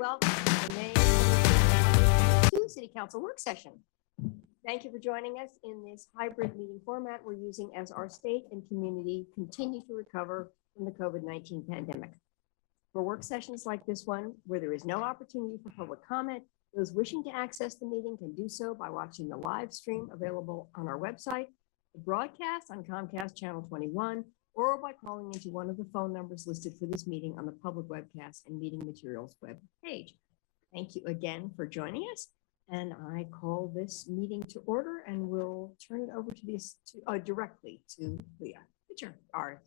welcome to the May 2 City Council work session. Thank you for joining us in this hybrid meeting format we're using as our state and community continue to recover from the COVID-19 pandemic. For work sessions like this one, where there is no opportunity for public comment, those wishing to access the meeting can do so by watching the live stream available on our website, the broadcast on Comcast Channel 21, or by calling into one of the phone numbers listed for this meeting on the public webcast and meeting materials web page. Thank you again for joining us. And I call this meeting to order, and we'll turn it over to this directly to Leah Pitcher, our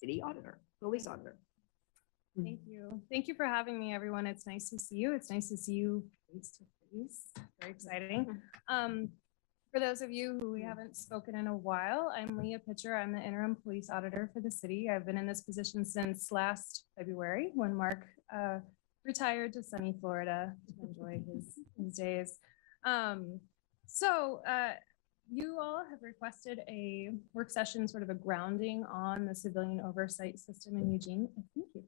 city auditor, police auditor. Thank you. Thank you for having me, everyone. It's nice to see you. It's nice to see you face to face. Very exciting. For those of you who we haven't spoken in a while, I'm Leah Pitcher. I'm the interim police auditor for the city. I've been in this position since last February when Mark retired to sunny Florida to enjoy his days. You all have requested a work session, sort of a grounding on the civilian oversight system in Eugene. Thank you.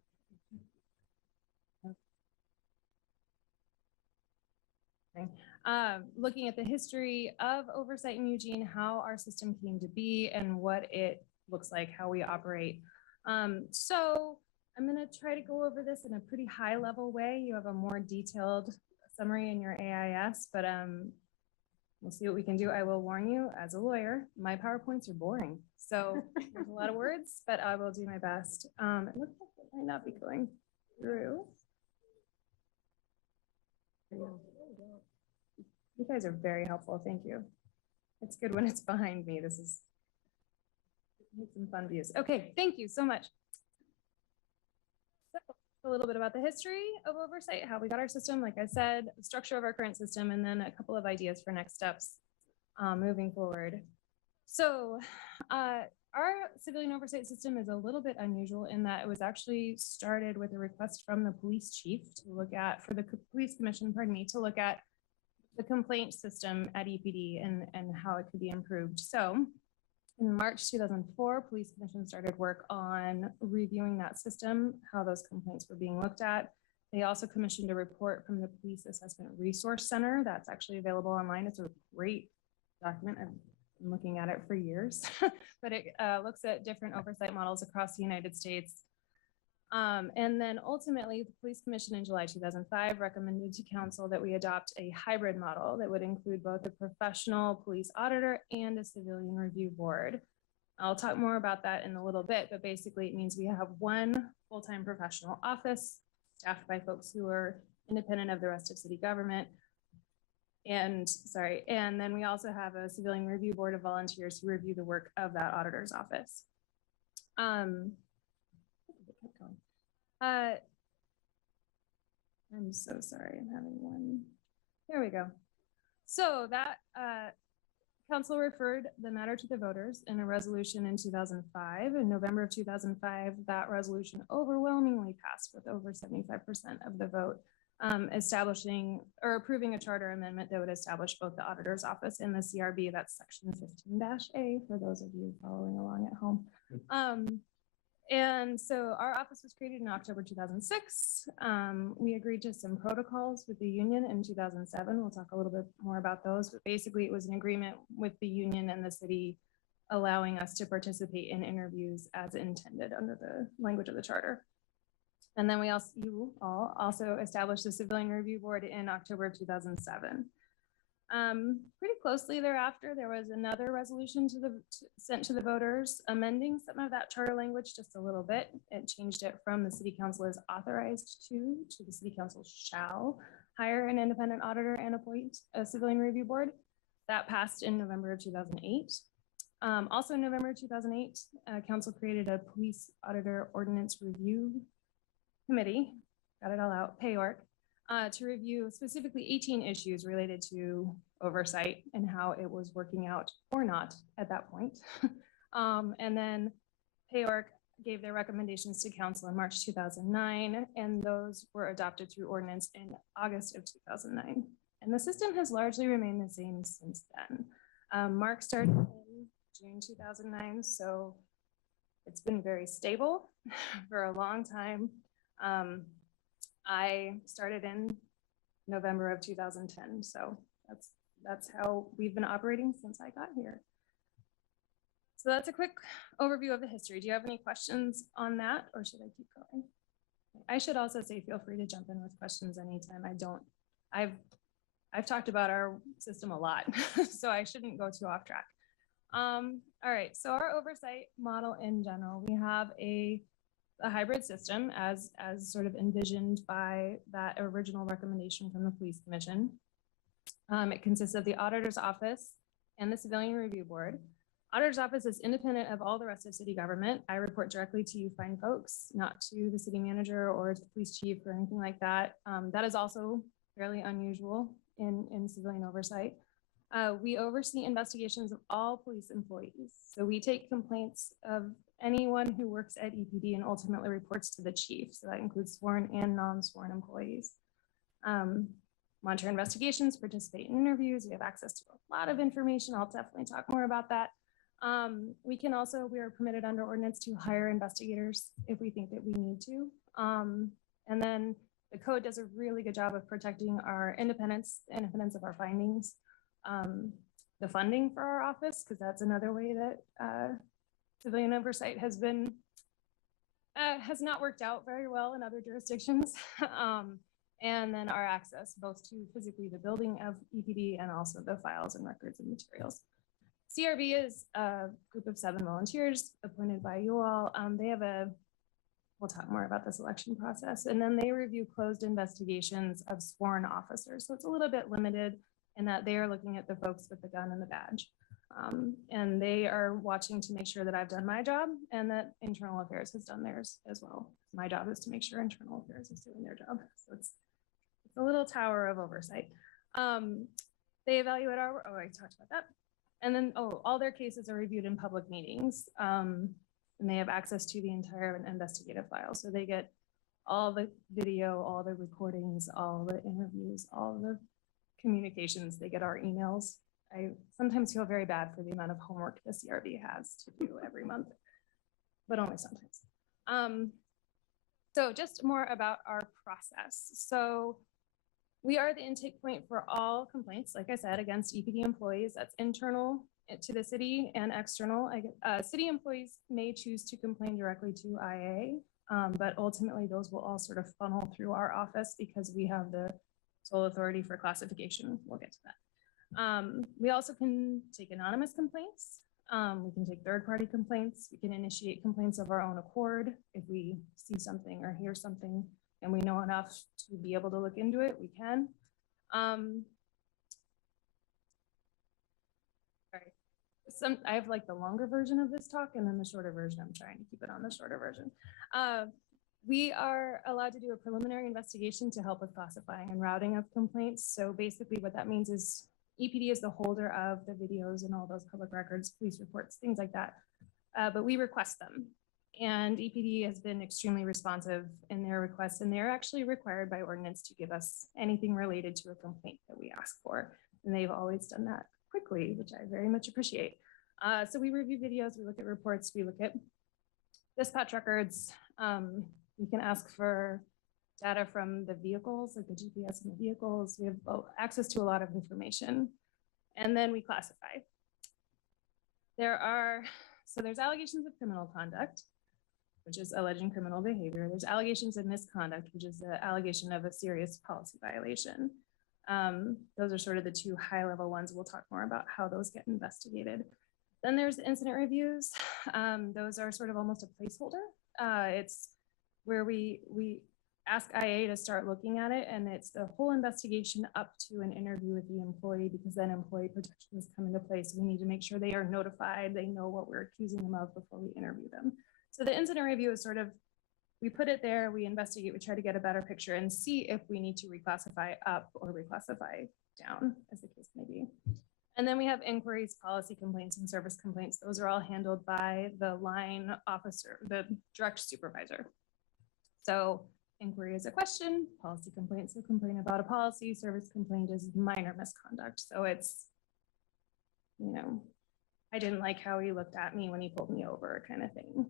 Looking at the history of oversight in Eugene, how our system came to be and what it looks like, how we operate. So I'm going to try to go over this in a pretty high level way. You have a more detailed summary in your AIS, but we'll see what we can do. I will warn you, as a lawyer, my PowerPoints are boring. So there's a lot of words, but I will do my best. It looks like it might not be going through. You guys are very helpful. Thank you. It's good when it's behind me. This is some fun views. Okay, thank you so much. So, a little bit about the history of oversight, how we got our system, like I said, the structure of our current system, and then a couple of ideas for next steps moving forward. So our civilian oversight system is a little bit unusual in that it was actually started with a request from the police chief to look at, for the police commission, pardon me, to look at the complaint system at EPD and how it could be improved. So in March 2004, Police Commission started work on reviewing that system, how those complaints were being looked at. They also commissioned a report from the Police Assessment Resource Center that's actually available online. It's a great document. I've been looking at it for years, but it looks at different oversight models across the United States. And then ultimately, the Police Commission in July 2005 recommended to council that we adopt a hybrid model that would include both a professional police auditor and a civilian review board. I'll talk more about that in a little bit, but basically it means we have one full-time professional office staffed by folks who are independent of the rest of city government. And then we also have a civilian review board of volunteers who review the work of that auditor's office. I'm so sorry, I'm having one. There we go. So that council referred the matter to the voters in a resolution in 2005. In November of 2005, that resolution overwhelmingly passed with over 75% of the vote, establishing or approving a charter amendment that would establish both the auditor's office and the CRB. That's section 15-A for those of you following along at home. And so our office was created in October 2006. We agreed to some protocols with the union in 2007. We'll talk a little bit more about those, but basically it was an agreement with the union and the city allowing us to participate in interviews as intended under the language of the charter. And then you all also established the Civilian Review Board in October of 2007. Pretty closely thereafter, there was another resolution sent to the voters amending some of that charter language just a little bit. It changed it from the city council is authorized to the city council shall hire an independent auditor and appoint a civilian review board. That passed in November of 2008. Also in November 2008, council created a police auditor ordinance review committee, got it all out, PAYORC, to review specifically 18 issues related to oversight and how it was working out or not at that point. And then PAYORC gave their recommendations to council in March 2009, and those were adopted through ordinance in August of 2009. And the system has largely remained the same since then. Mark started in June 2009, so it's been very stable for a long time. I started in November of 2010, so that's how we've been operating since I got here. So that's a quick overview of the history. Do you have any questions on that, or should I keep going? I should also say, feel free to jump in with questions anytime. I've talked about our system a lot, so I shouldn't go too off track. All right, so our oversight model in general, we have a hybrid system as sort of envisioned by that original recommendation from the Police Commission. It consists of the Auditor's Office and the Civilian Review Board. Auditor's Office is independent of all the rest of city government. I report directly to you fine folks, not to the city manager or to the police chief or anything like that. That is also fairly unusual in civilian oversight. We oversee investigations of all police employees. So we take complaints of anyone who works at EPD and ultimately reports to the chief. So that includes sworn and non-sworn employees. Monitor investigations, participate in interviews. We have access to a lot of information. I'll definitely talk more about that. We are permitted under ordinance to hire investigators if we think that we need to. And then the code does a really good job of protecting our independence, the independence of our findings. The funding for our office, because that's another way that civilian oversight has not worked out very well in other jurisdictions. And then our access both to physically the building of EPD and also the files and records and materials. CRB is a group of 7 volunteers appointed by you all. We'll talk more about the selection process, and then they review closed investigations of sworn officers. So it's a little bit limited in that they are looking at the folks with the gun and the badge. And they are watching to make sure that I've done my job and that internal affairs has done theirs as well. My job is to make sure internal affairs is doing their job. So it's a little tower of oversight. They evaluate I talked about that. And then, all their cases are reviewed in public meetings. And they have access to the entire investigative file. So they get all the video, all the recordings, all the interviews, all the communications. They get our emails. I sometimes feel very bad for the amount of homework the CRB has to do every month, but only sometimes. So just more about our process. So we are the intake point for all complaints, like I said, against EPD employees. That's internal to the city and external. City employees may choose to complain directly to IA, but ultimately those will all sort of funnel through our office because we have the sole authority for classification. We'll get to that. We also can take anonymous complaints. We can take third-party complaints. We can initiate complaints of our own accord. If we see something or hear something and we know enough to be able to look into it, we can. I have like the longer version of this talk and then the shorter version. I'm trying to keep it on the shorter version. We are allowed to do a preliminary investigation to help with classifying and routing of complaints. So basically what that means is EPD is the holder of the videos and all those public records, police reports, things like that. But we request them. And EPD has been extremely responsive in their requests, and they're actually required by ordinance to give us anything related to a complaint that we ask for. And they've always done that quickly, which I very much appreciate. So we review videos, we look at reports, we look at dispatch records. We can ask for data from the vehicles, like the GPS in the vehicles. We have access to a lot of information. And then we classify. There's allegations of criminal conduct, which is alleging criminal behavior. There's allegations of misconduct, which is the allegation of a serious policy violation. Those are sort of the 2 high-level ones. We'll talk more about how those get investigated. Then there's incident reviews. Those are sort of almost a placeholder. It's where we ask IA to start looking at it, and it's the whole investigation up to an interview with the employee, because then employee protections come into place. We need to make sure they are notified, they know what we're accusing them of before we interview them. So the incident review is sort of, we put it there, we investigate, we try to get a better picture and see if we need to reclassify up or reclassify down, as the case may be. And then we have inquiries, policy complaints, and service complaints. Those are all handled by the line officer, the direct supervisor. So inquiry is a question, policy complaints, a complaint about a policy, service complaint is minor misconduct. So it's, I didn't like how he looked at me when he pulled me over, kind of thing.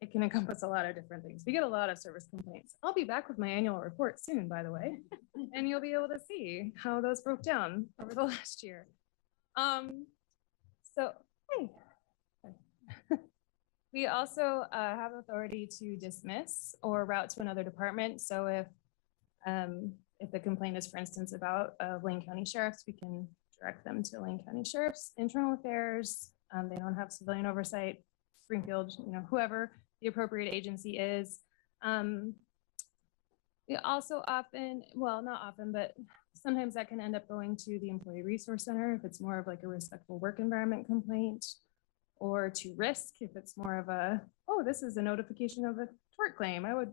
it can encompass a lot of different things. We get a lot of service complaints. I'll be back with my annual report soon, by the way, and you'll be able to see how those broke down over the last year. So, hey. We also have authority to dismiss or route to another department. So if the complaint is, for instance, about Lane County Sheriff's, we can direct them to Lane County Sheriff's Internal Affairs. They don't have civilian oversight, Springfield, whoever the appropriate agency is. We also often, well, not often, but sometimes that can end up going to the Employee Resource Center if it's more of like a respectful work environment complaint, or to risk if it's more of a, oh, this is a notification of a tort claim. I would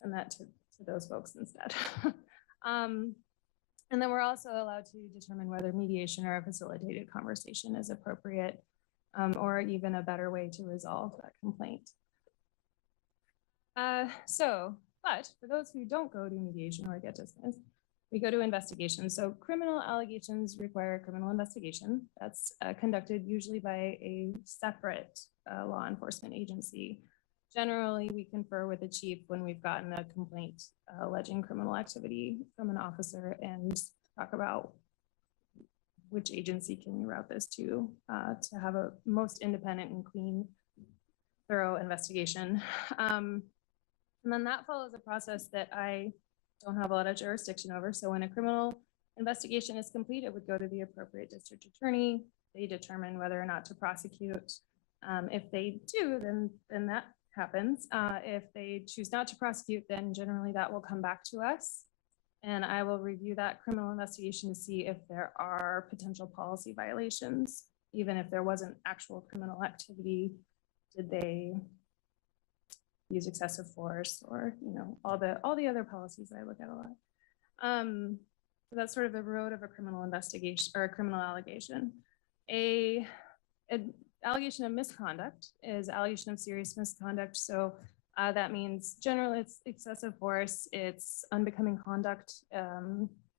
send that to those folks instead. And then we're also allowed to determine whether mediation or a facilitated conversation is appropriate, or even a better way to resolve that complaint. But for those who don't go to mediation or get dismissed, we go to investigation. So criminal allegations require a criminal investigation that's conducted usually by a separate law enforcement agency. Generally, we confer with the chief when we've gotten a complaint alleging criminal activity from an officer and talk about which agency can we route this to have a most independent and clean, thorough investigation. And then that follows a process that I don't have a lot of jurisdiction over. So when a criminal investigation is complete, it would go to the appropriate district attorney. They determine whether or not to prosecute. If they do, then that happens. If they choose not to prosecute, then generally that will come back to us. And I will review that criminal investigation to see if there are potential policy violations. Even if there wasn't actual criminal activity, did they use excessive force, or all the other policies I look at a lot. So that's sort of the road of a criminal investigation or a criminal allegation. An allegation of misconduct is allegation of serious misconduct. So that means generally it's excessive force, it's unbecoming conduct,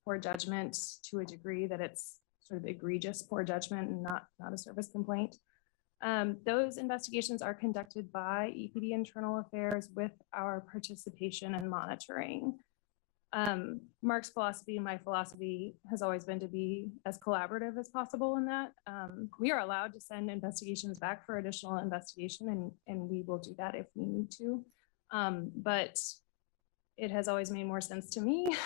poor judgment to a degree that it's sort of egregious poor judgment and not a service complaint. Those investigations are conducted by EPD Internal Affairs with our participation and monitoring. Mark's philosophy and my philosophy has always been to be as collaborative as possible in that. We are allowed to send investigations back for additional investigation, and we will do that if we need to. But it has always made more sense to me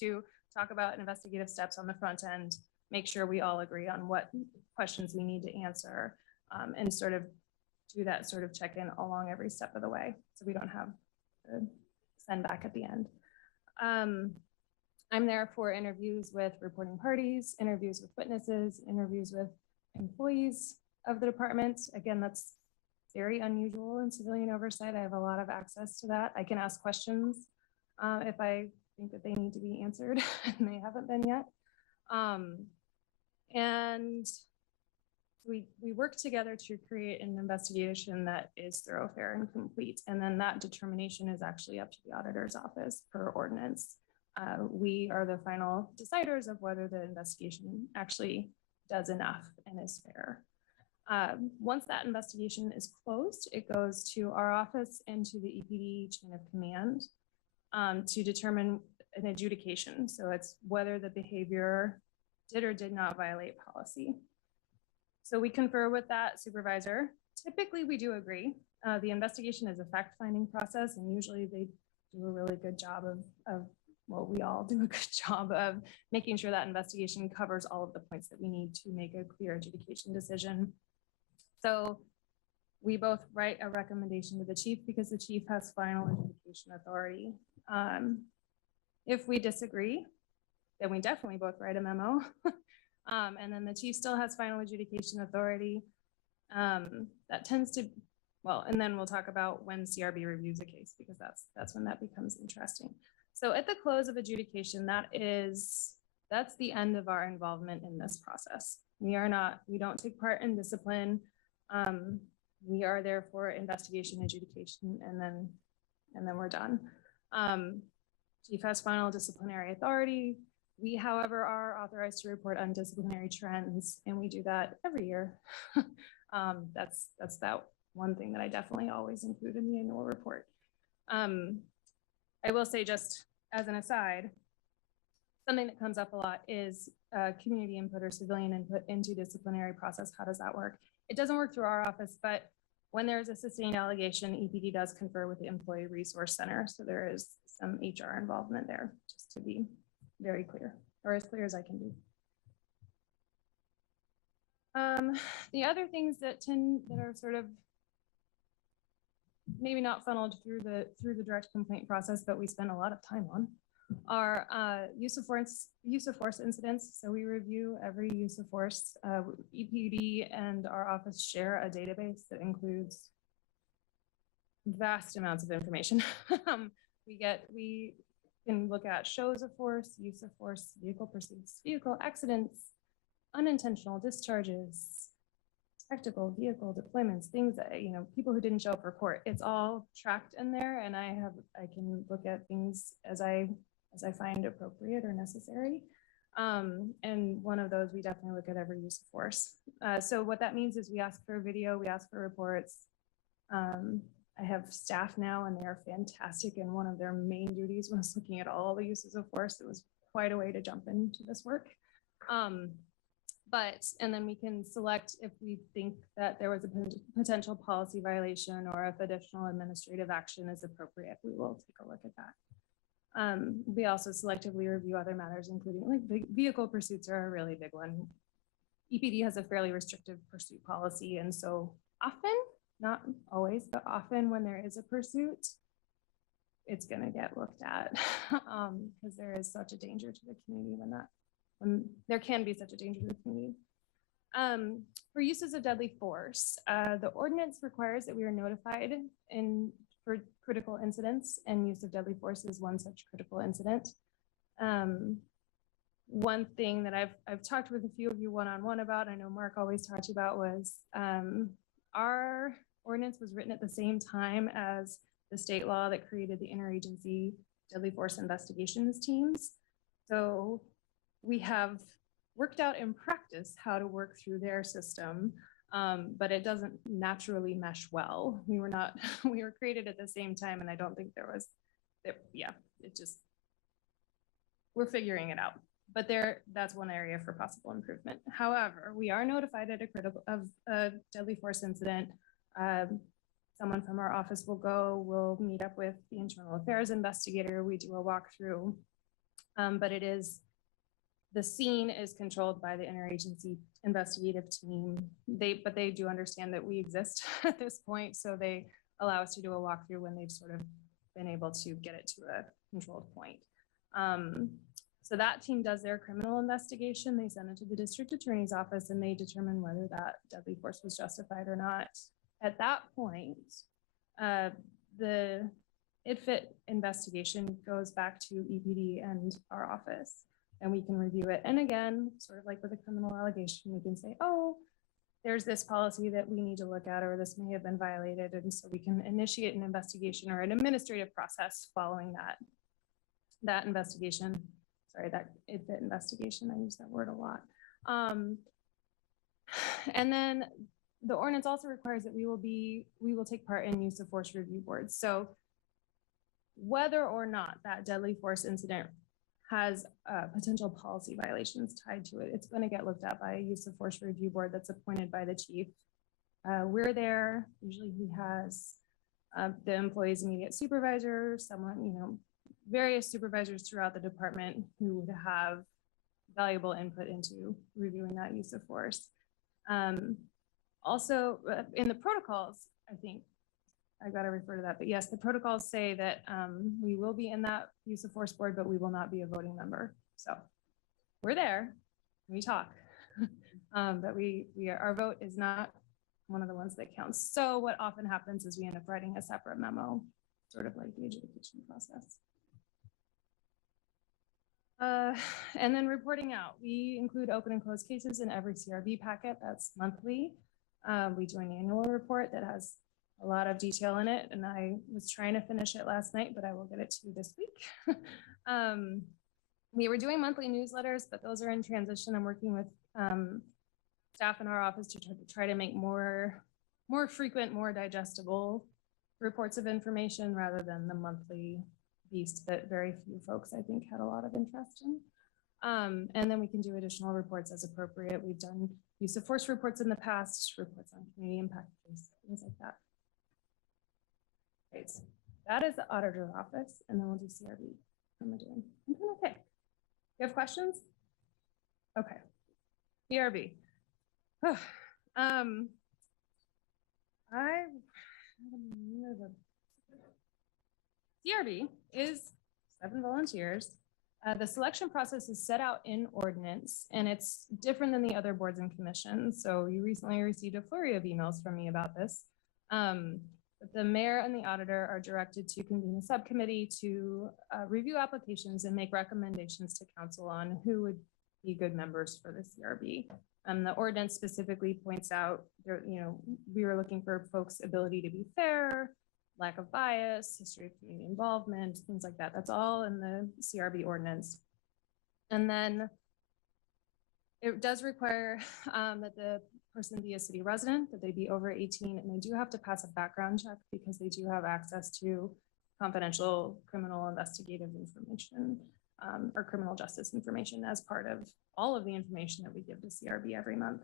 to talk about investigative steps on the front end, make sure we all agree on what questions we need to answer, and sort of do that sort of check-in along every step of the way, so we don't have to send back at the end. I'm there for interviews with reporting parties, interviews with witnesses, interviews with employees of the department. Again, that's very unusual in civilian oversight. I have a lot of access to that. I can ask questions if I think that they need to be answered and they haven't been yet. And we work together to create an investigation that is thorough, fair, and complete. And then that determination is actually up to the auditor's office per ordinance. We are the final deciders of whether the investigation actually does enough and is fair. Once that investigation is closed, it goes to our office and to the EPD chain of command to determine an adjudication. So it's whether the behavior did or did not violate policy. So we confer with that supervisor. Typically, we do agree. The investigation is a fact-finding process, and usually they do a really good job well, we all do a good job of making sure that investigation covers all of the points that we need to make a clear adjudication decision. So we both write a recommendation to the chief because the chief has final adjudication authority. If we disagree, then we definitely both write a memo. And then the chief still has final adjudication authority. That tends to, well, and then we'll talk about when CRB reviews a case, because that's when that becomes interesting. So at the close of adjudication, that's the end of our involvement in this process. We don't take part in discipline. We are there for investigation, adjudication, and then we're done. Chief has final disciplinary authority. We, however, are authorized to report on disciplinary trends, and we do that every year. That's one thing that I definitely always include in the annual report. I will say, just as an aside, something that comes up a lot is community input or civilian input into disciplinary process. How does that work? It doesn't work through our office, but when there's a sustained allegation, EPD does confer with the Employee Resource Center. So there is some HR involvement there, just to be very clear, or as clear as I can be. The other things that are sort of maybe not funneled through the direct complaint process, but we spend a lot of time on, are use of force incidents. So we review every use of force. EPD and our office share a database that includes vast amounts of information. We can look at shows of force, use of force, vehicle pursuits, vehicle accidents, unintentional discharges, tactical vehicle deployments, things that, people who didn't show up for court. It's all tracked in there, and I can look at things as I find appropriate or necessary. And one of those, we definitely look at every use of force. So what that means is we ask for video, we ask for reports. I have staff now, and they are fantastic. And one of their main duties was looking at all the uses of force. It was quite a way to jump into this work. And then we can select if we think that there was a potential policy violation or if additional administrative action is appropriate, we will take a look at that. We also selectively review other matters, including like vehicle pursuits are a really big one. EPD has a fairly restrictive pursuit policy. And so often, not always, but often when there is a pursuit, it's going to get looked at because there is such a danger to the community when there can be such a danger to the community. For uses of deadly force, the ordinance requires that we are notified for critical incidents, and use of deadly force is one such critical incident. One thing that I've talked with a few of you one-on-one about, I know Mark always talked about, was our ordinance was written at the same time as the state law that created the interagency deadly force investigations teams. So we have worked out in practice how to work through their system, but it doesn't naturally mesh well. We were created at the same time, and I don't think we're figuring it out. But that's one area for possible improvement. However, we are notified at a deadly force incident. Someone from our office will meet up with the internal affairs investigator. We do a walkthrough, but the scene is controlled by the interagency investigative team. But they do understand that we exist at this point, so they allow us to do a walkthrough when they've sort of been able to get it to a controlled point. So that team does their criminal investigation. They send it to the district attorney's office, and they determine whether that deadly force was justified or not. At that point, the IDFIT investigation goes back to EPD and our office, and we can review it. And again, sort of like with a criminal allegation, we can say, oh, there's this policy that we need to look at, or this may have been violated. And so we can initiate an investigation or an administrative process following that investigation. Sorry, that IDFIT investigation, I use that word a lot. And then the ordinance also requires that we will take part in use of force review boards. So whether or not that deadly force incident has potential policy violations tied to it, it's going to get looked at by a use of force review board that's appointed by the chief. We're there. Usually he has the employee's immediate supervisor, someone, various supervisors throughout the department who would have valuable input into reviewing that use of force. Also, in the protocols, I think I got to refer to that, but yes, the protocols say that we will be in that use of force board, but we will not be a voting member. So we're there, we talk, but our vote is not one of the ones that counts. So what often happens is we end up writing a separate memo, sort of like the adjudication process. And then reporting out, we include open and closed cases in every CRB packet. That's monthly. We do an annual report that has a lot of detail in it, and I was trying to finish it last night, but I will get it to you this week. We were doing monthly newsletters, but those are in transition. I'm working with staff in our office to try to make more more frequent, more digestible reports of information rather than the monthly beast that very few folks, I think, had a lot of interest in. And then we can do additional reports as appropriate. We've done use of force reports in the past, reports on community impact, things like that. Great. That is the auditor's office, and then we'll do CRB. How am I doing? I'm doing okay. You have questions? Okay. CRB. CRB is 7 volunteers. The selection process is set out in ordinance, and it's different than the other boards and commissions. So you recently received a flurry of emails from me about this. But the mayor and the auditor are directed to convene a subcommittee to review applications and make recommendations to council on who would be good members for the CRB. The ordinance specifically points out, we were looking for folks' ability to be fair, lack of bias, history of community involvement, things like that. That's all in the CRB ordinance. And then it does require that the person be a city resident, that they be over 18, and they do have to pass a background check because they do have access to confidential criminal investigative information or criminal justice information as part of all of the information that we give to CRB every month.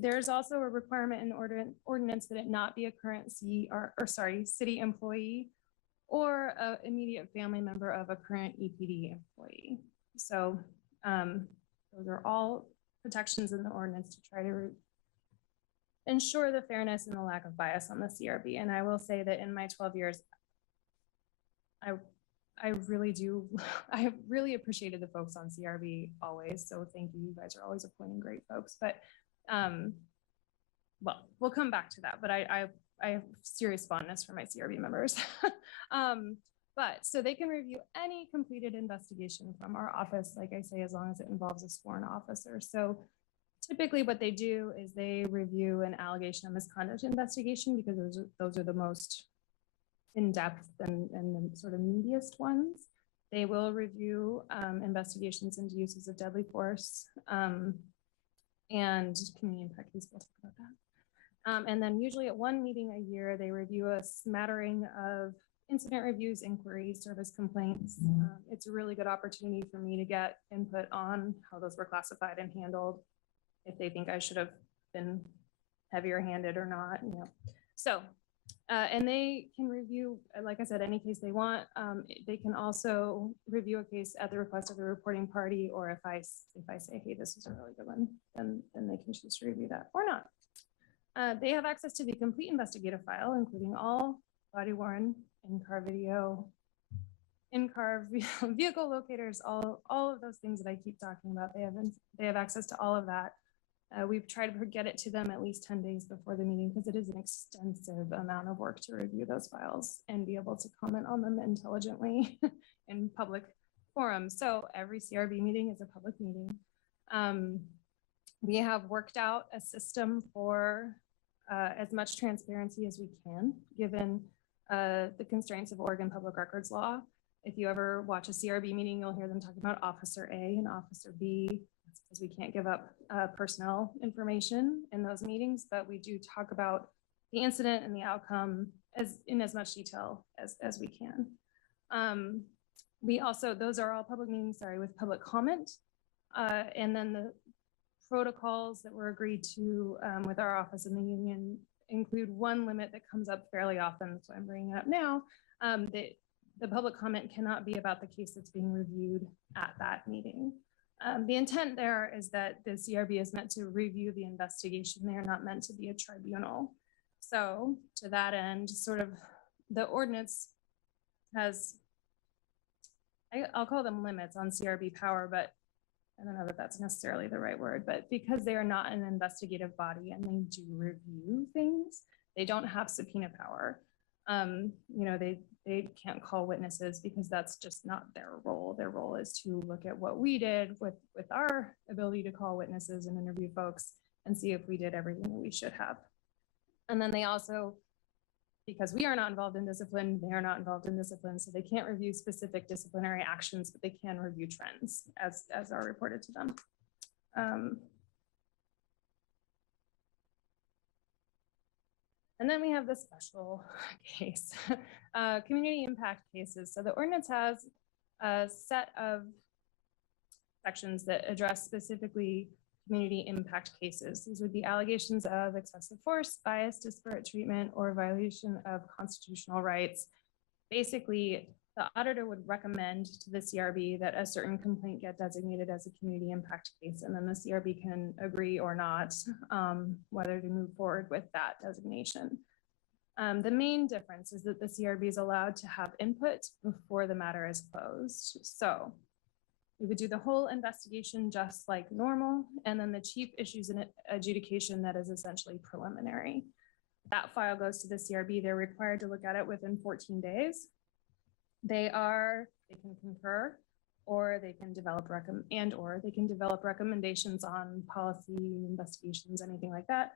There's also a requirement in ordinance that it not be a current city employee or an immediate family member of a current EPD employee. So those are all protections in the ordinance to try to ensure the fairness and the lack of bias on the CRB. And I will say that in my 12 years, I really do, I have really appreciated the folks on CRB always. So thank you. You guys are always appointing great folks. But well, we'll come back to that. But I have serious fondness for my CRB members. But so they can review any completed investigation from our office, like I say, as long as it involves a sworn officer. So typically what they do is they review an allegation of misconduct investigation because those are the most in-depth and the sort of meatiest ones. They will review investigations into uses of deadly force and community impact case. We'll talk about that. And then usually at one meeting a year, they review a smattering of incident reviews, inquiries, service complaints. It's a really good opportunity for me to get input on how those were classified and handled, if they think I should have been heavier handed or not. So, and they can review, like I said, any case they want. They can also review a case at the request of the reporting party, or if I say, hey, this is a really good one, then they can choose to review that or not. They have access to the complete investigative file, including all body worn, in-car video, in-car vehicle locators, all of those things that I keep talking about. They have access to all of that. We've tried to get it to them at least 10 days before the meeting because it is an extensive amount of work to review those files and be able to comment on them intelligently in public forums. So every CRB meeting is a public meeting. We have worked out a system for as much transparency as we can, given the constraints of Oregon public records law. If you ever watch a CRB meeting, you'll hear them talking about Officer A and Officer B. That's because we can't give up personnel information in those meetings, but we do talk about the incident and the outcome in as much detail as we can. We also, those are all public meetings, with public comment. And then the protocols that were agreed to with our office in the union include one limit that comes up fairly often, so I'm bringing it up now. The public comment cannot be about the case that's being reviewed at that meeting. The intent there is that the CRB is meant to review the investigation. They are not meant to be a tribunal. So to that end, sort of the ordinance has, I'll call them limits on CRB power, but I don't know that that's necessarily the right word, but because they are not an investigative body and they do review things, they don't have subpoena power. They can't call witnesses because that's just not their role. Their role is to look at what we did with our ability to call witnesses and interview folks and see if we did everything that we should have. And then they also, because we are not involved in discipline, they are not involved in discipline, so they can't review specific disciplinary actions, but they can review trends as are reported to them. And then we have the special case, community impact cases. So the ordinance has a set of sections that address specifically community impact cases. These would be allegations of excessive force, bias, disparate treatment, or violation of constitutional rights. Basically, the auditor would recommend to the CRB that a certain complaint get designated as a community impact case, and then the CRB can agree or not whether to move forward with that designation. The main difference is that the CRB is allowed to have input before the matter is closed. So we would do the whole investigation just like normal, and then the chief issues an adjudication that is essentially preliminary. That file goes to the CRB. They're required to look at it within 14 days. They can concur, or they can develop recommendations on policy, investigations, anything like that,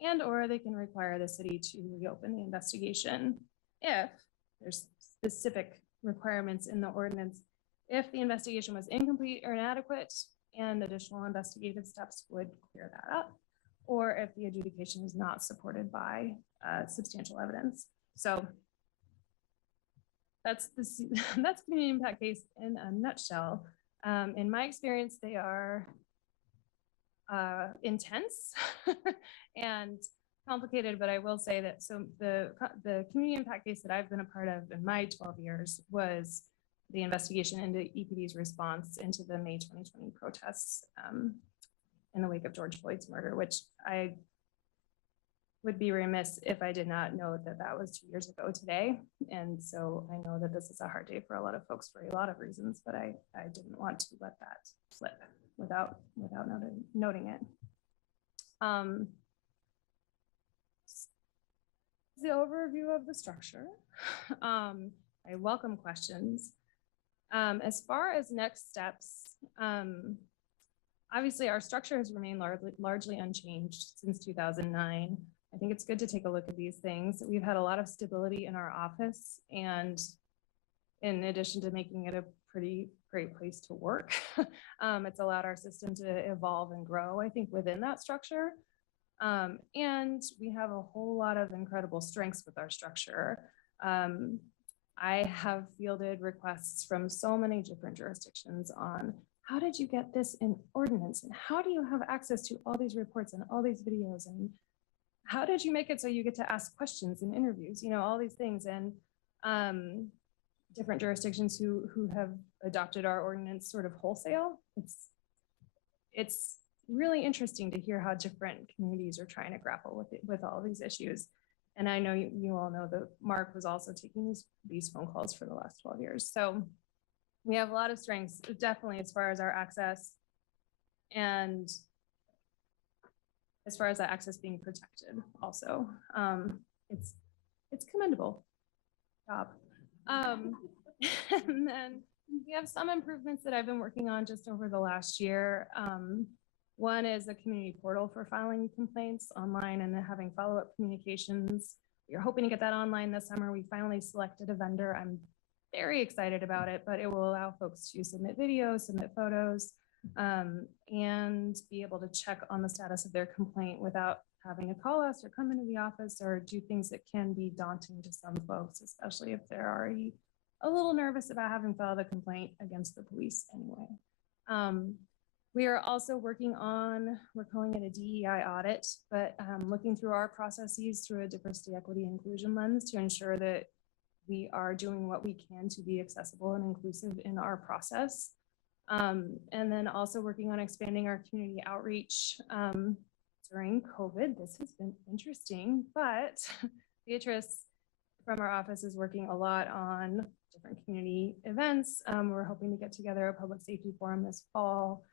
and or they can require the city to reopen the investigation if there's specific requirements in the ordinance. If the investigation was incomplete or inadequate, and additional investigative steps would clear that up, or if the adjudication is not supported by substantial evidence. So that's community impact case in a nutshell. In my experience, they are intense and complicated, but I will say that the community impact case that I've been a part of in my 12 years was the investigation into EPD's response into the May 2020 protests in the wake of George Floyd's murder, which I would be remiss if I did not know that that was 2 years ago today. And so I know that this is a hard day for a lot of folks for a lot of reasons, but I didn't want to let that slip without noting it. The overview of the structure. I welcome questions. As far as next steps, obviously our structure has remained largely unchanged since 2009. I think it's good to take a look at these things. We've had a lot of stability in our office, and in addition to making it a pretty great place to work, it's allowed our system to evolve and grow, I think, within that structure. And we have a whole lot of incredible strengths with our structure. I have fielded requests from so many different jurisdictions on how did you get this in ordinance, and how do you have access to all these reports and all these videos, and how did you make it so you get to ask questions in interviews, you know, all these things. And different jurisdictions who have adopted our ordinance sort of wholesale. It's really interesting to hear how different communities are trying to grapple with all these issues. And I know you all know that Mark was also taking these phone calls for the last 12 years. So we have a lot of strengths, definitely, as far as our access, and as far as that access being protected also. It's commendable job. And then we have some improvements that I've been working on just over the last year. One is a community portal for filing complaints online and then having follow-up communications. We're hoping to get that online this summer. We finally selected a vendor. I'm very excited about it, but it will allow folks to submit videos, submit photos, and be able to check on the status of their complaint without having to call us or come into the office or do things that can be daunting to some folks, especially if they're already a little nervous about having filed a complaint against the police anyway. We are also working on, we're calling it a DEI audit, but looking through our processes through a diversity, equity, inclusion lens to ensure that we are doing what we can to be accessible and inclusive in our process. And then also working on expanding our community outreach during COVID. This has been interesting, but Beatrice from our office is working a lot on different community events. We're hoping to get together a public safety forum this fall.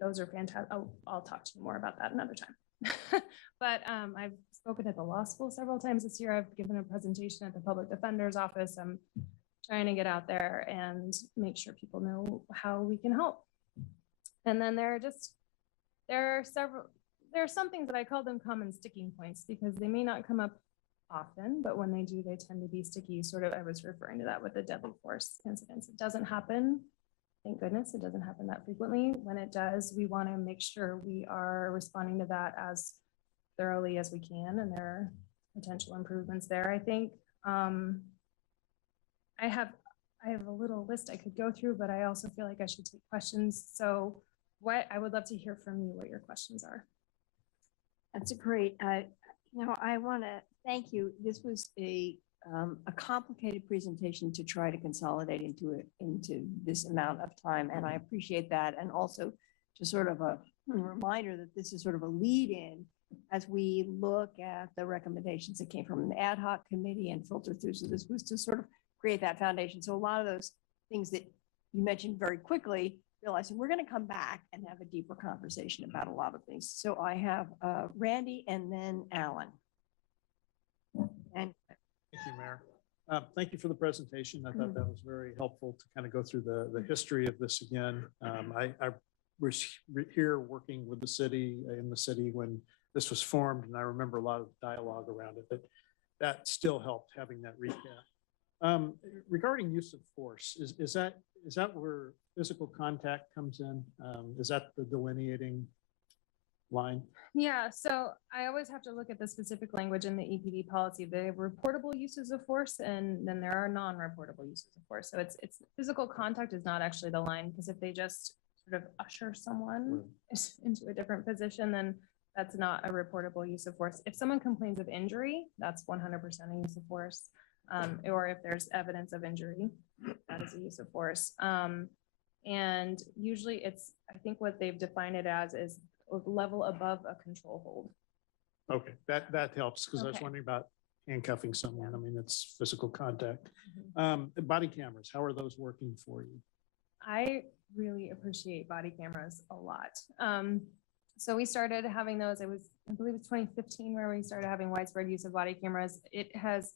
Those are fantastic. I'll talk to you more about that another time. But I've spoken at the law school several times this year. I've given a presentation at the public defender's office. I'm trying to get out there and make sure people know how we can help. And then there are some things that I call them common sticking points because they may not come up often, but when they do, they tend to be sticky. Sort of, I was referring to that with the deadly force incidents. It doesn't happen. Thank goodness it doesn't happen that frequently. When it does, we want to make sure we are responding to that as thoroughly as we can, and there are potential improvements there. I think I have a little list I could go through, but I also feel like I should take questions. So I would love to hear from you what your questions are. That's a great, I want to thank you. This was a complicated presentation to try to consolidate into this amount of time. And I appreciate that. And also just sort of a reminder that this is sort of a lead in as we look at the recommendations that came from the ad hoc committee and filter through. So this was to sort of create that foundation. So a lot of those things that you mentioned very quickly, realizing we're going to come back and have a deeper conversation about a lot of things. So I have Randy and then Alan. And thank you, Mayor. Thank you for the presentation. I thought that was very helpful to kind of go through the history of this again. I was here working with the city in the city when this was formed, and I remember a lot of dialogue around it, but that still helped having that recap. Regarding use of force, is that where physical contact comes in? Is that the delineating line? Yeah, so I always have to look at the specific language in the EPD policy. They have reportable uses of force, and then there are non-reportable uses of force. So it's physical contact is not actually the line, because if they just sort of usher someone into a different position, then that's not a reportable use of force. If someone complains of injury, that's 100% a use of force. Or if there's evidence of injury, that is a use of force. And usually I think what they've defined it as is a level above a control hold. Okay, that helps, because I was Okay. wondering about handcuffing someone. Yeah. I mean, it's physical contact. The body cameras, how are those working for you? I really appreciate body cameras a lot. So we started having those, I believe it's 2015 where we started having widespread use of body cameras. It has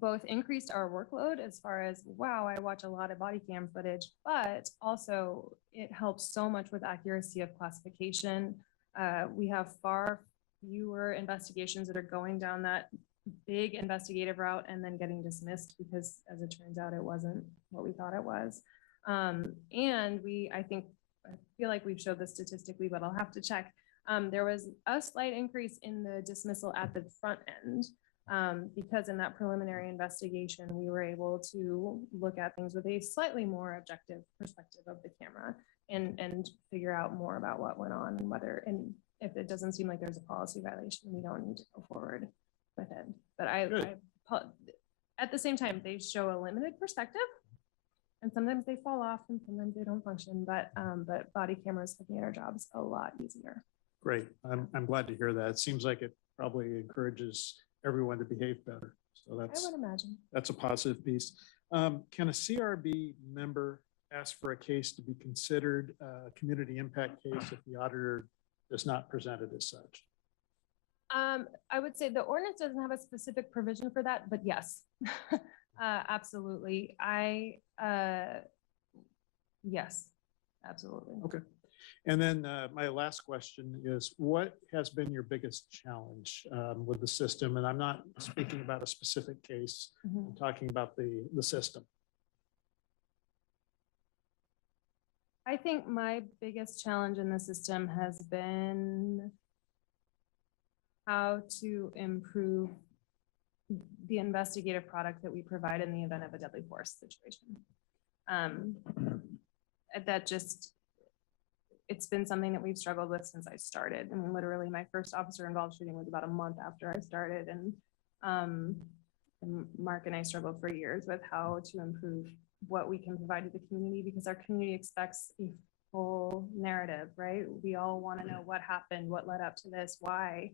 both increased our workload as far as, wow, I watch a lot of body cam footage, but also it helps so much with accuracy of classification. We have far fewer investigations that are going down that big investigative route and then getting dismissed because, as it turns out, it wasn't what we thought it was. And I feel like we've showed this statistically, but I'll have to check. There was a slight increase in the dismissal at the front end because in that preliminary investigation, we were able to look at things with a slightly more objective perspective of the camera and figure out more about what went on and if it doesn't seem like there's a policy violation, we don't need to go forward with it. But at the same time, they show a limited perspective. And sometimes they fall off and sometimes they don't function, but body cameras have made our jobs a lot easier. Great. I'm glad to hear that. It seems like it probably encourages everyone to behave better. So I would imagine. that's a positive piece. Can a CRB member ask for a case to be considered a community impact case if the auditor does not present it as such? I would say the ordinance doesn't have a specific provision for that, but yes. Absolutely. Yes, absolutely. Okay. And then my last question is, what has been your biggest challenge with the system? And I'm not speaking about a specific case, I'm talking about the system. I think my biggest challenge in the system has been how to improve the investigative product that we provide in the event of a deadly force situation. It's been something that we've struggled with since I started. I mean, literally my first officer involved shooting was about a month after I started. And Mark and I struggled for years with how to improve what we can provide to the community, because our community expects a full narrative, right? We all want to know what happened, what led up to this, why.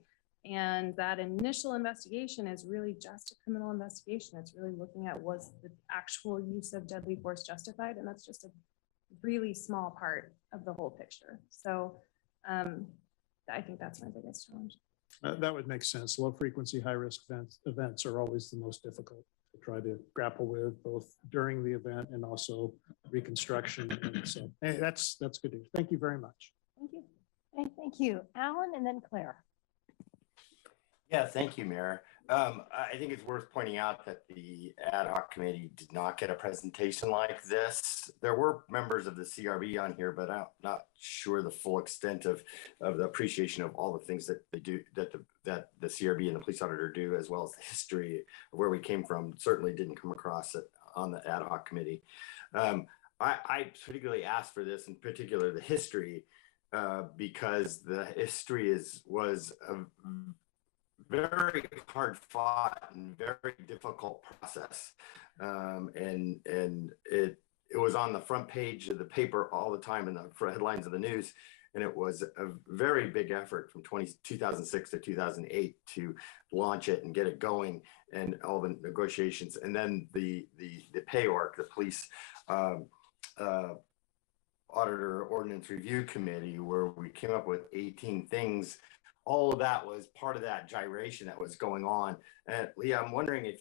And that initial investigation is really just a criminal investigation. It's really looking at, was the actual use of deadly force justified? And that's just a really small part of the whole picture. So I think that's my biggest challenge. That would make sense. Low frequency, high risk events are always the most difficult to try to grapple with, both during the event and also reconstruction. And so hey, that's good news. Thank you very much. thank you. And thank you, Alan, and then Claire. Yeah, thank you, Mayor. I think it's worth pointing out that the ad hoc committee did not get a presentation like this. There were members of the CRB on here, but I'm not sure the full extent of the appreciation of all the things that they do, that the CRB and the police auditor do, as well as the history of where we came from. Certainly didn't come across it on the ad hoc committee. I particularly asked for this, in particular the history, because the history was a very hard fought and very difficult process. And it was on the front page of the paper all the time in the headlines of the news. And it was a very big effort from 2006 to 2008 to launch it and get it going, and all the negotiations. And then the PAORC, the police auditor ordinance review committee, where we came up with 18 things. All of that was part of that gyration that was going on. And Leah, I'm wondering if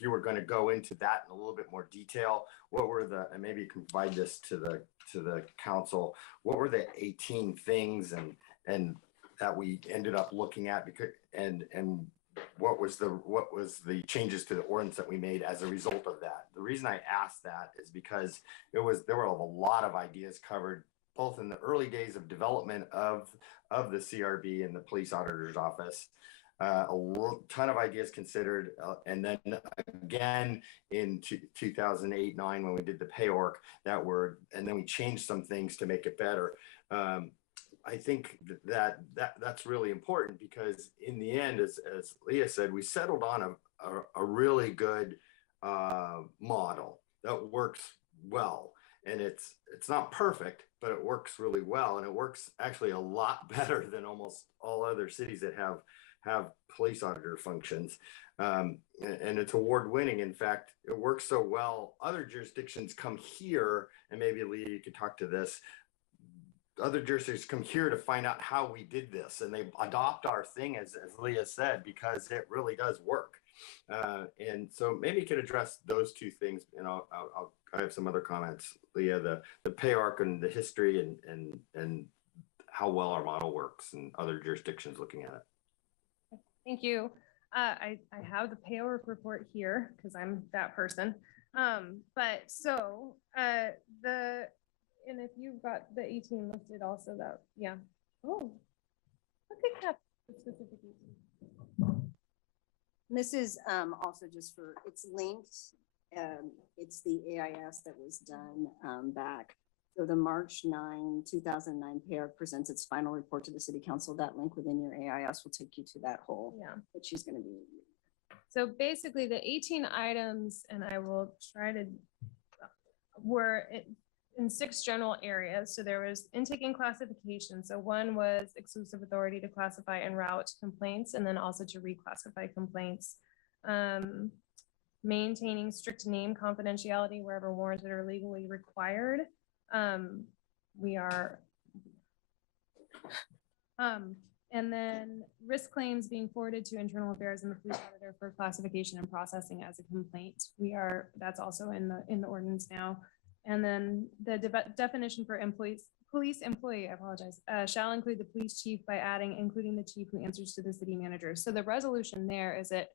you were going to go into that in a little bit more detail. What were and maybe you can provide this to the council. What were the 18 things and that we ended up looking at, because and what was the changes to the ordinance that we made as a result of that? The reason I asked that is because there were a lot of ideas covered, both in the early days of development of the CRB and the police auditor's office, a ton of ideas considered, and then again in 2008-9 when we did the PAORC, and then we changed some things to make it better. I think that's really important, because in the end, as Leah said, we settled on a really good model that works well. And it's not perfect, but it works really well. And it works actually a lot better than almost all other cities that have police auditor functions. And it's award winning. In fact, it works so well. Other jurisdictions come here, and maybe Leah, you could talk to this. Other jurisdictions come here to find out how we did this, and they adopt our thing, as Leah said, because it really does work. And so maybe you could address those two things, and I have some other comments, Leah, the PAORC and the history and how well our model works and other jurisdictions looking at it. Thank you. I have the PAORC report here because I'm that person. But so and if you've got the 18 listed also, that, yeah. Oh, look at that specific 18. This is also just for, it's linked. It's the AIS that was done back. So the March 9, 2009 PAORC presents its final report to the City Council. That link within your AIS will take you to that whole, that she's going to be. So basically the 18 items, and I will try to, were in 6 general areas. So there was intake and classification. So one was exclusive authority to classify and route complaints, and then also to reclassify complaints. Maintaining strict name confidentiality wherever warranted or legally required. And then risk claims being forwarded to internal affairs and the police auditor for classification and processing as a complaint. That's also in the ordinance now. And then the definition for police employee, I apologize, shall include the police chief by adding, including the chief who answers to the city manager. So the resolution there is that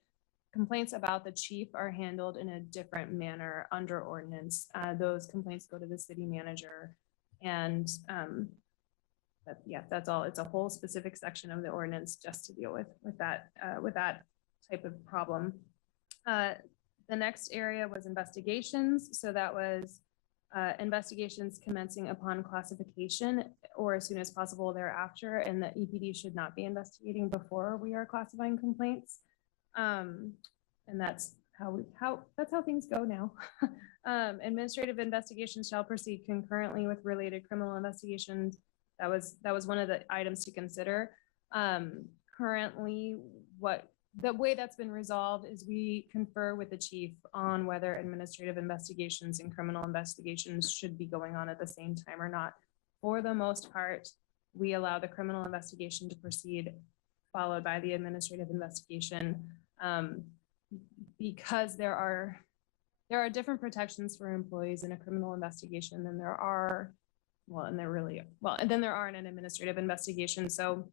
complaints about the chief are handled in a different manner under ordinance. Those complaints go to the city manager, and that's all. It's a whole specific section of the ordinance just to deal with that type of problem. The next area was investigations. So that was investigations commencing upon classification or as soon as possible thereafter, and the EPD should not be investigating before we are classifying complaints. And that's how things go now. Administrative investigations shall proceed concurrently with related criminal investigations. That was one of the items to consider. Currently, the way that's been resolved is we confer with the chief on whether administrative investigations and criminal investigations should be going on at the same time or not. For the most part, we allow the criminal investigation to proceed, followed by the administrative investigation, because there are different protections for employees in a criminal investigation than there are, and then there are in an administrative investigation. So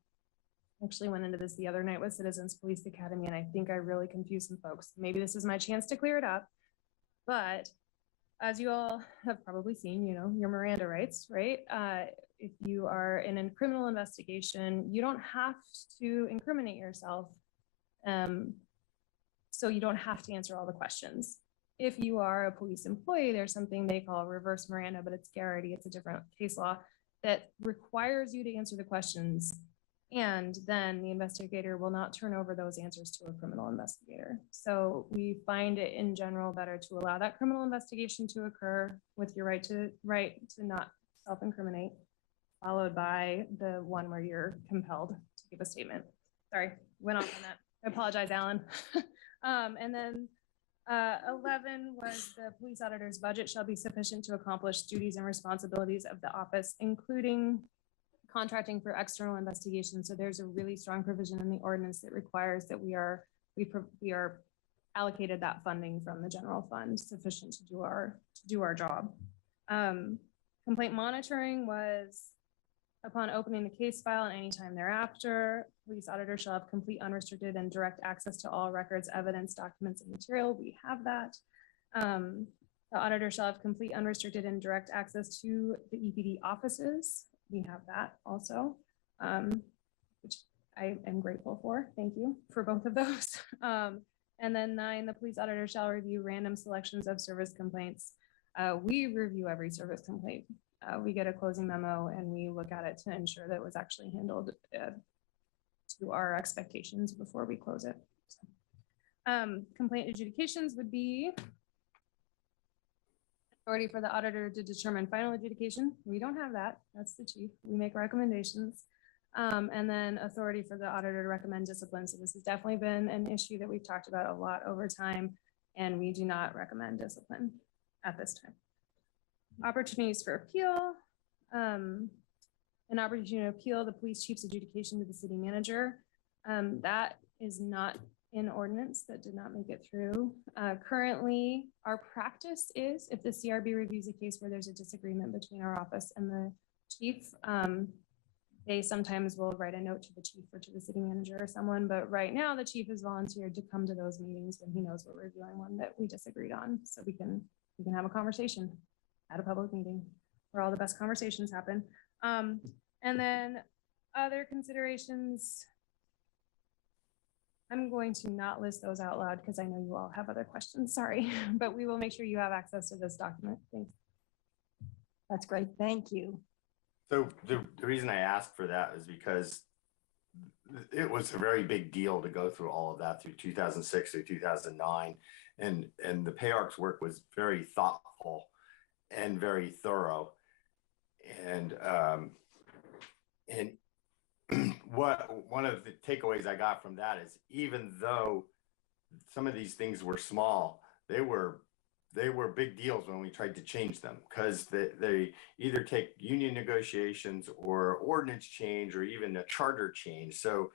Actually went into this the other night with Citizens Police Academy, and I think I really confused some folks. Maybe this is my chance to clear it up. But as you all have probably seen, you know, your Miranda rights, right? If you are in a criminal investigation, you don't have to incriminate yourself. So you don't have to answer all the questions. If you are a police employee, there's something they call reverse Miranda, but it's Garrity. It's a different case law that requires you to answer the questions. And then the investigator will not turn over those answers to a criminal investigator. So we find it in general better to allow that criminal investigation to occur with your right to not self-incriminate, followed by the one where you're compelled to give a statement. Sorry, went off on that. I apologize, Alan. And then 11 was the police auditor's budget shall be sufficient to accomplish duties and responsibilities of the office, including contracting for external investigations. So there's a really strong provision in the ordinance that requires that we are allocated that funding from the general fund sufficient to do our job. Complaint monitoring was upon opening the case file and any time thereafter, police auditor shall have complete, unrestricted, and direct access to all records, evidence, documents, and material. We have that. The auditor shall have complete, unrestricted, and direct access to the EPD offices. We have that also, which I am grateful for. Thank you for both of those. And then 9, the police auditor shall review random selections of service complaints. We review every service complaint. We get a closing memo and we look at it to ensure that it was actually handled to our expectations before we close it. So, complaint adjudications would be authority for the auditor to determine final adjudication. We don't have that. That's the chief. We make recommendations. And then authority for the auditor to recommend discipline. So this has definitely been an issue that we've talked about a lot over time, and we do not recommend discipline at this time. Opportunities for appeal. An opportunity to appeal the police chief's adjudication to the city manager. That is not in ordinance. That did not make it through. Currently, our practice is if the CRB reviews a case where there's a disagreement between our office and the chief, they sometimes will write a note to the chief or to the city manager or someone, but right now the chief has volunteered to come to those meetings when he knows we're reviewing one that we disagreed on, so we can have a conversation at a public meeting where all the best conversations happen. And then other considerations, I'm going to not list those out loud because I know you all have other questions, sorry, but we will make sure you have access to this document. Thanks. That's great. Thank you. So the reason I asked for that is because it was a very big deal to go through all of that through 2006 through 2009. And the PAYARC's work was very thoughtful and very thorough. And one of the takeaways I got from that is even though some of these things were small, they were big deals when we tried to change them, because they either take union negotiations or ordinance change or even a charter change. So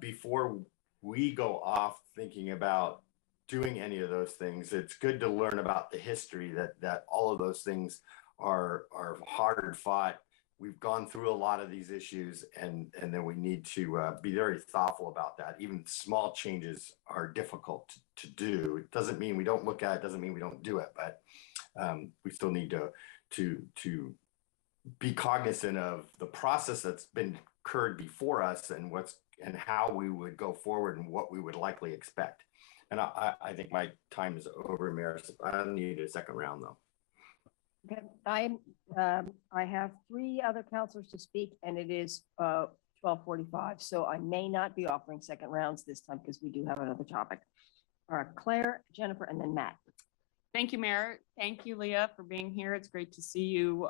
before we go off thinking about doing any of those things, it's good to learn about the history that all of those things are hard fought. We've gone through a lot of these issues, and then we need to be very thoughtful about that. Even small changes are difficult to do. It doesn't mean we don't look at it, doesn't mean we don't do it, but we still need to be cognizant of the process that's been occurred before us and how we would go forward and what we would likely expect. And I think my time is over, Mayor. I need a second round though. Okay, I have 3 other counselors to speak, and it is 12:45, so I may not be offering second rounds this time because we do have another topic. Claire, Jennifer, and then Matt. Thank you, Mayor. Thank you, Leah, for being here. It's great to see you.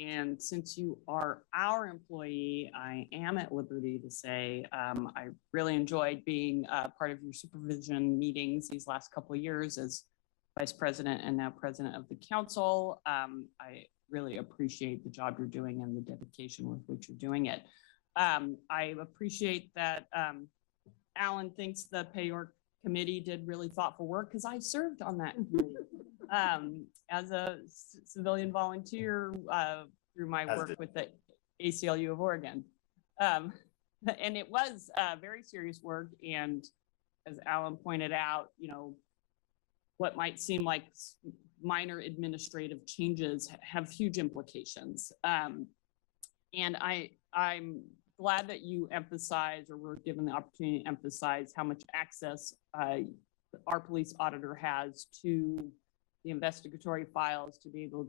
And since you are our employee, I am at liberty to say I really enjoyed being part of your supervision meetings these last couple of years as Vice President and now President of the Council. I really appreciate the job you're doing and the dedication with which you're doing it. I appreciate that Alan thinks the PAYARC committee did really thoughtful work, because I served on that committee as a civilian volunteer through my work with the ACLU of Oregon. and it was very serious work. And as Alan pointed out, you know, what might seem like minor administrative changes have huge implications. And I'm glad that you emphasize, or we're given the opportunity to emphasize how much access our police auditor has to the investigatory files, to be able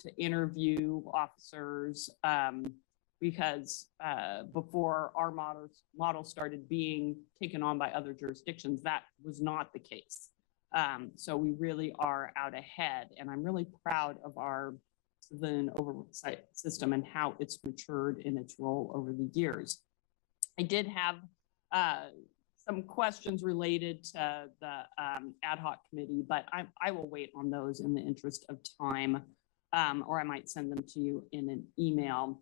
to interview officers, because before our model started being taken on by other jurisdictions, that was not the case. So we really are out ahead, and I'm really proud of our civilian oversight system and how it's matured in its role over the years. I did have some questions related to the ad hoc committee, but I will wait on those in the interest of time, or I might send them to you in an email.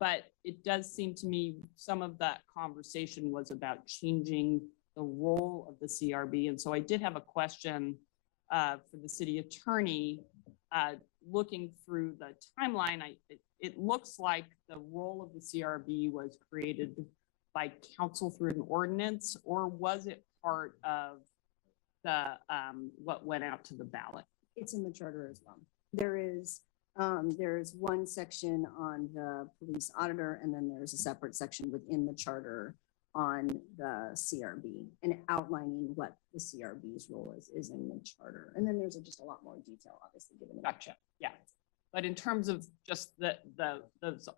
But it does seem to me some of that conversation was about changing the role of the CRB. And so I did have a question for the city attorney. Looking through the timeline, it looks like the role of the CRB was created by council through an ordinance, or was it part of the what went out to the ballot? It's in the charter as well. There is one section on the police auditor, and then there's a separate section within the charter on the CRB and outlining what the CRB's role is in the charter. And then there's just a lot more detail, obviously, given. Gotcha. Yeah. But in terms of just the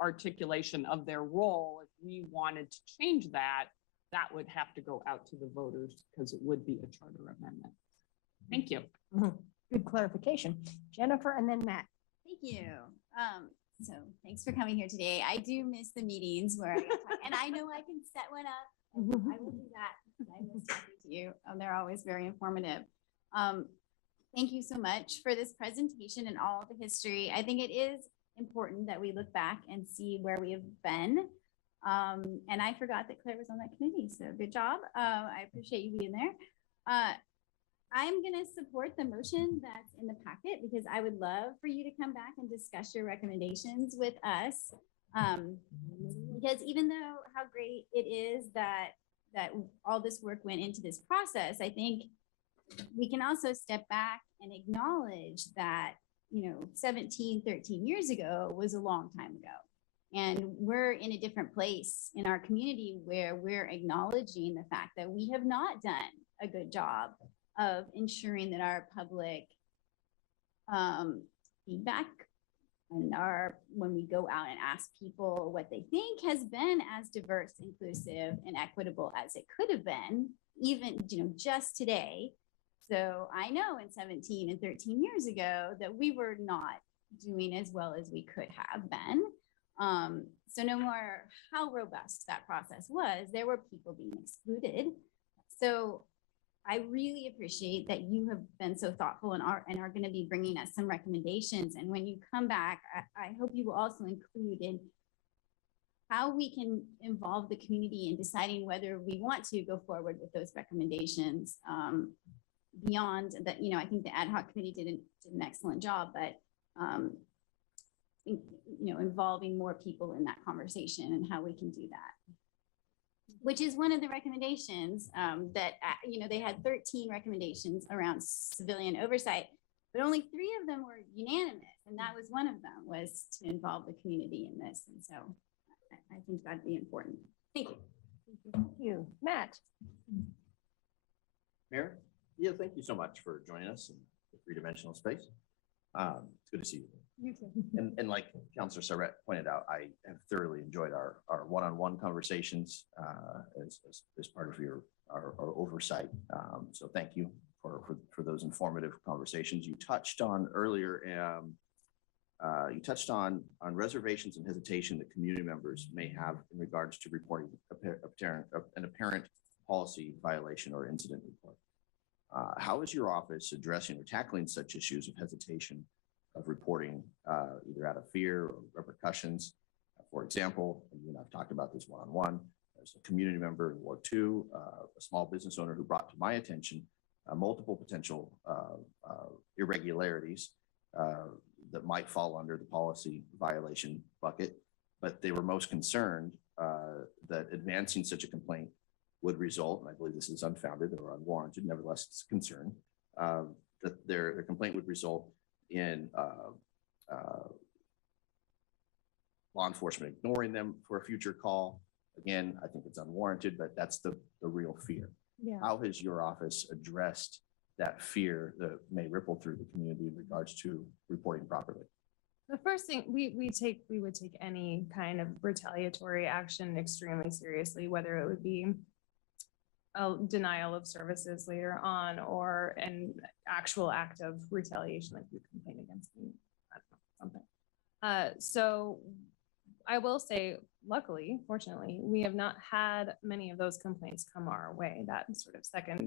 articulation of their role, if we wanted to change that, that would have to go out to the voters because it would be a charter amendment. Thank you. Good clarification. Jennifer and then Matt. Thank you. So thanks for coming here today. I do miss the meetings where I get to talk, and I know I can set one up. And I will do that. I miss talking to you. They're always very informative. Thank you so much for this presentation and all the history. I think it is important that we look back and see where we have been. And I forgot that Claire was on that committee, so good job. I appreciate you being there. I'm going to support the motion that's in the packet because I would love for you to come back and discuss your recommendations with us. Because even though how great it is that all this work went into this process, I think we can also step back and acknowledge that, 13 years ago was a long time ago. And we're in a different place in our community where we're acknowledging the fact that we have not done a good job of ensuring that our public feedback and when we go out and ask people what they think has been as diverse, inclusive, and equitable as it could have been, even just today. So I know in 17 and 13 years ago that we were not doing as well as we could have been. So no matter how robust that process was, there were people being excluded. So I really appreciate that you have been so thoughtful and are going to be bringing us some recommendations. And when you come back, I hope you will also include in how we can involve the community in deciding whether we want to go forward with those recommendations. Beyond that, I think the ad hoc committee did an excellent job, but involving more people in that conversation and how we can do that. Which is one of the recommendations that, they had 13 recommendations around civilian oversight, but only 3 of them were unanimous. And that was one of them, was to involve the community in this. And so I think that'd be important. Thank you. Thank you. Matt. Mayor, yeah, thank you so much for joining us in the 3-dimensional space. It's good to see you. You too. And like Councilor Surratt pointed out, I have thoroughly enjoyed our one-on-one conversations as part of our oversight. So thank you for those informative conversations. You touched on earlier, you touched on reservations and hesitation that community members may have in regards to reporting an apparent policy violation or incident report. How is your office addressing or tackling such issues of hesitation of reporting either out of fear or repercussions? For example, and I've talked about this one-on-one, there's a community member in Ward 2, a small business owner who brought to my attention multiple potential irregularities that might fall under the policy violation bucket, but they were most concerned that advancing such a complaint would result, and I believe this is unfounded or unwarranted, nevertheless, it's a concern, that their complaint would result in law enforcement ignoring them for a future call. Again, I think it's unwarranted, but that's the real fear. Yeah. How has your office addressed that fear that may ripple through the community in regards to reporting properly? The first thing we would take any kind of retaliatory action extremely seriously, whether it would be a denial of services later on or an actual act of retaliation, like you complain against me, I don't know, something. So I will say, luckily, fortunately, we have not had many of those complaints come our way, that sort of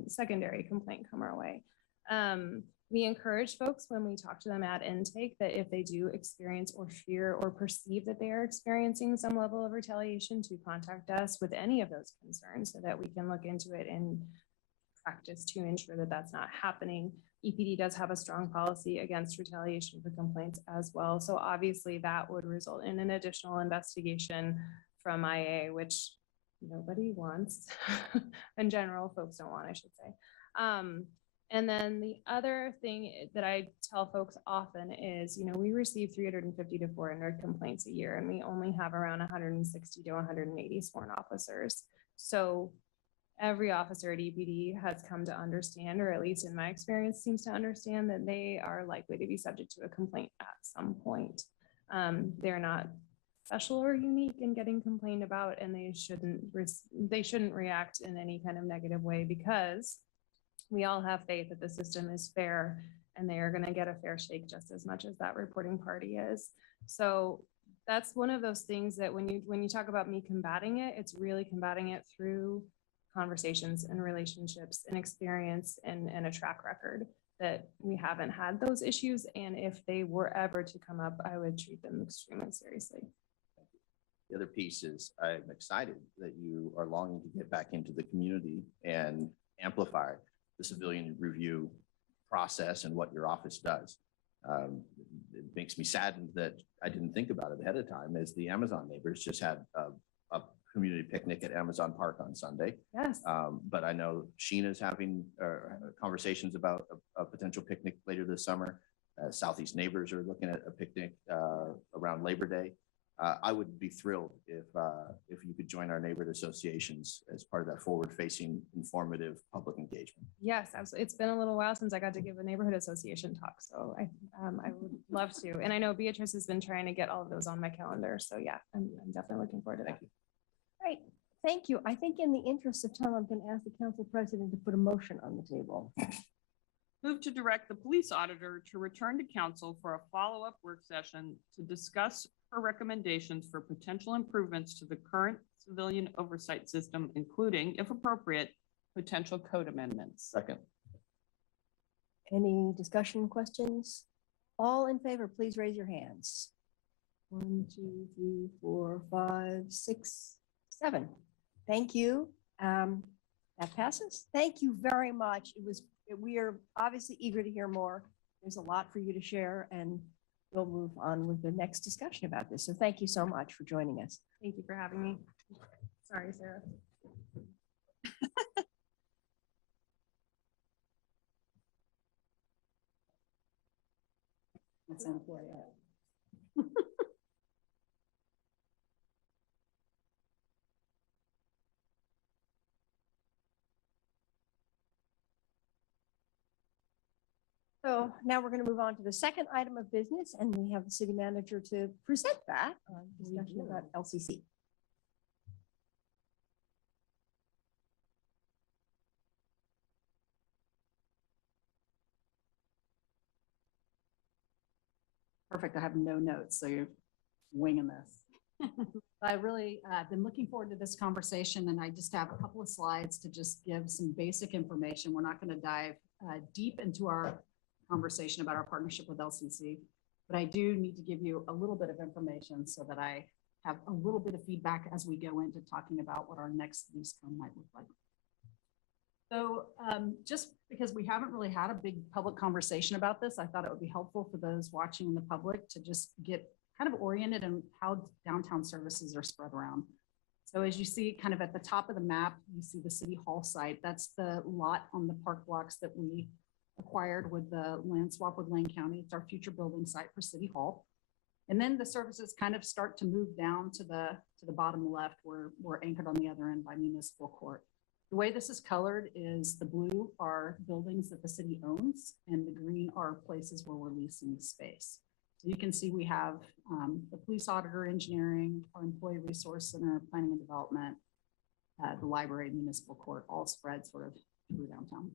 secondary complaint come our way. We encourage folks when we talk to them at intake that if they do experience or fear or perceive that they are experiencing some level of retaliation, to contact us with any of those concerns so that we can look into it and practice to ensure that that's not happening. EPD does have a strong policy against retaliation for complaints as well. So obviously that would result in an additional investigation from IA, which nobody wants. In general, folks don't want, I should say. And then the other thing that I tell folks often is, we receive 350 to 400 complaints a year, and we only have around 160 to 180 sworn officers. So every officer at EPD has come to understand, or at least in my experience seems to understand, that they are likely to be subject to a complaint at some point. They're not special or unique in getting complained about, and they shouldn't react in any kind of negative way, because we all have faith that the system is fair and they are going to get a fair shake just as much as that reporting party is. So that's one of those things that when you talk about me combating it, it's really combating it through conversations and relationships and experience and a track record that we haven't had those issues. And if they were ever to come up, I would treat them extremely seriously. The other piece is I'm excited that you are longing to get back into the community and amplify the civilian review process and what your office does. It makes me saddened that I didn't think about it ahead of time, as the Amazon neighbors just had a community picnic at Amazon Park on Sunday. Yes. But I know Sheena's having conversations about a potential picnic later this summer. Southeast neighbors are looking at a picnic around Labor Day. I would be thrilled if you could join our neighborhood associations as part of that forward-facing, informative public engagement. Yes, absolutely. It's been a little while since I got to give a neighborhood association talk, so I would love to. And I know Beatrice has been trying to get all of those on my calendar, so yeah, I'm definitely looking forward to that. Thank you. Right, thank you. I think in the interest of time, I'm going to ask the council president to put a motion on the table. Move to direct the police auditor to return to council for a follow-up work session to discuss her recommendations for potential improvements to the current civilian oversight system, including, if appropriate, potential code amendments. Second. Any discussion, questions? All in favor, please raise your hands. 1, 2, 3, 4, 5, 6, 7. Thank you. That passes. Thank you very much. We are obviously eager to hear more. There's a lot for you to share, and we'll move on with the next discussion about this. So thank you so much for joining us. Thank you for having me. Sorry, Sarah. That's employee. So now we're going to move on to the second item of business, and we have the city manager to present that discussion about LCC. Perfect. I have no notes, so you're winging this. I really been looking forward to this conversation, and I just have a couple of slides to just give some basic information. We're not going to dive deep into our conversation about our partnership with LCC, but I do need to give you a little bit of information so that I have a little bit of feedback as we go into talking about what our next lease term might look like. So just because we haven't really had a big public conversation about this, I thought it would be helpful for those watching in the public to just get kind of oriented in how downtown services are spread around. So as you see kind of at the top of the map, you see the City Hall site. That's the lot on the park blocks that we acquired with the land swap with Lane County. It's our future building site for City Hall. And then the services kind of start to move down to the bottom left where we're anchored on the other end by Municipal Court. The way this is colored is the blue are buildings that the city owns and the green are places where we're leasing space. So you can see we have the police auditor, engineering, our employee resource center, planning and development, the library, municipal court, all spread sort of through downtown.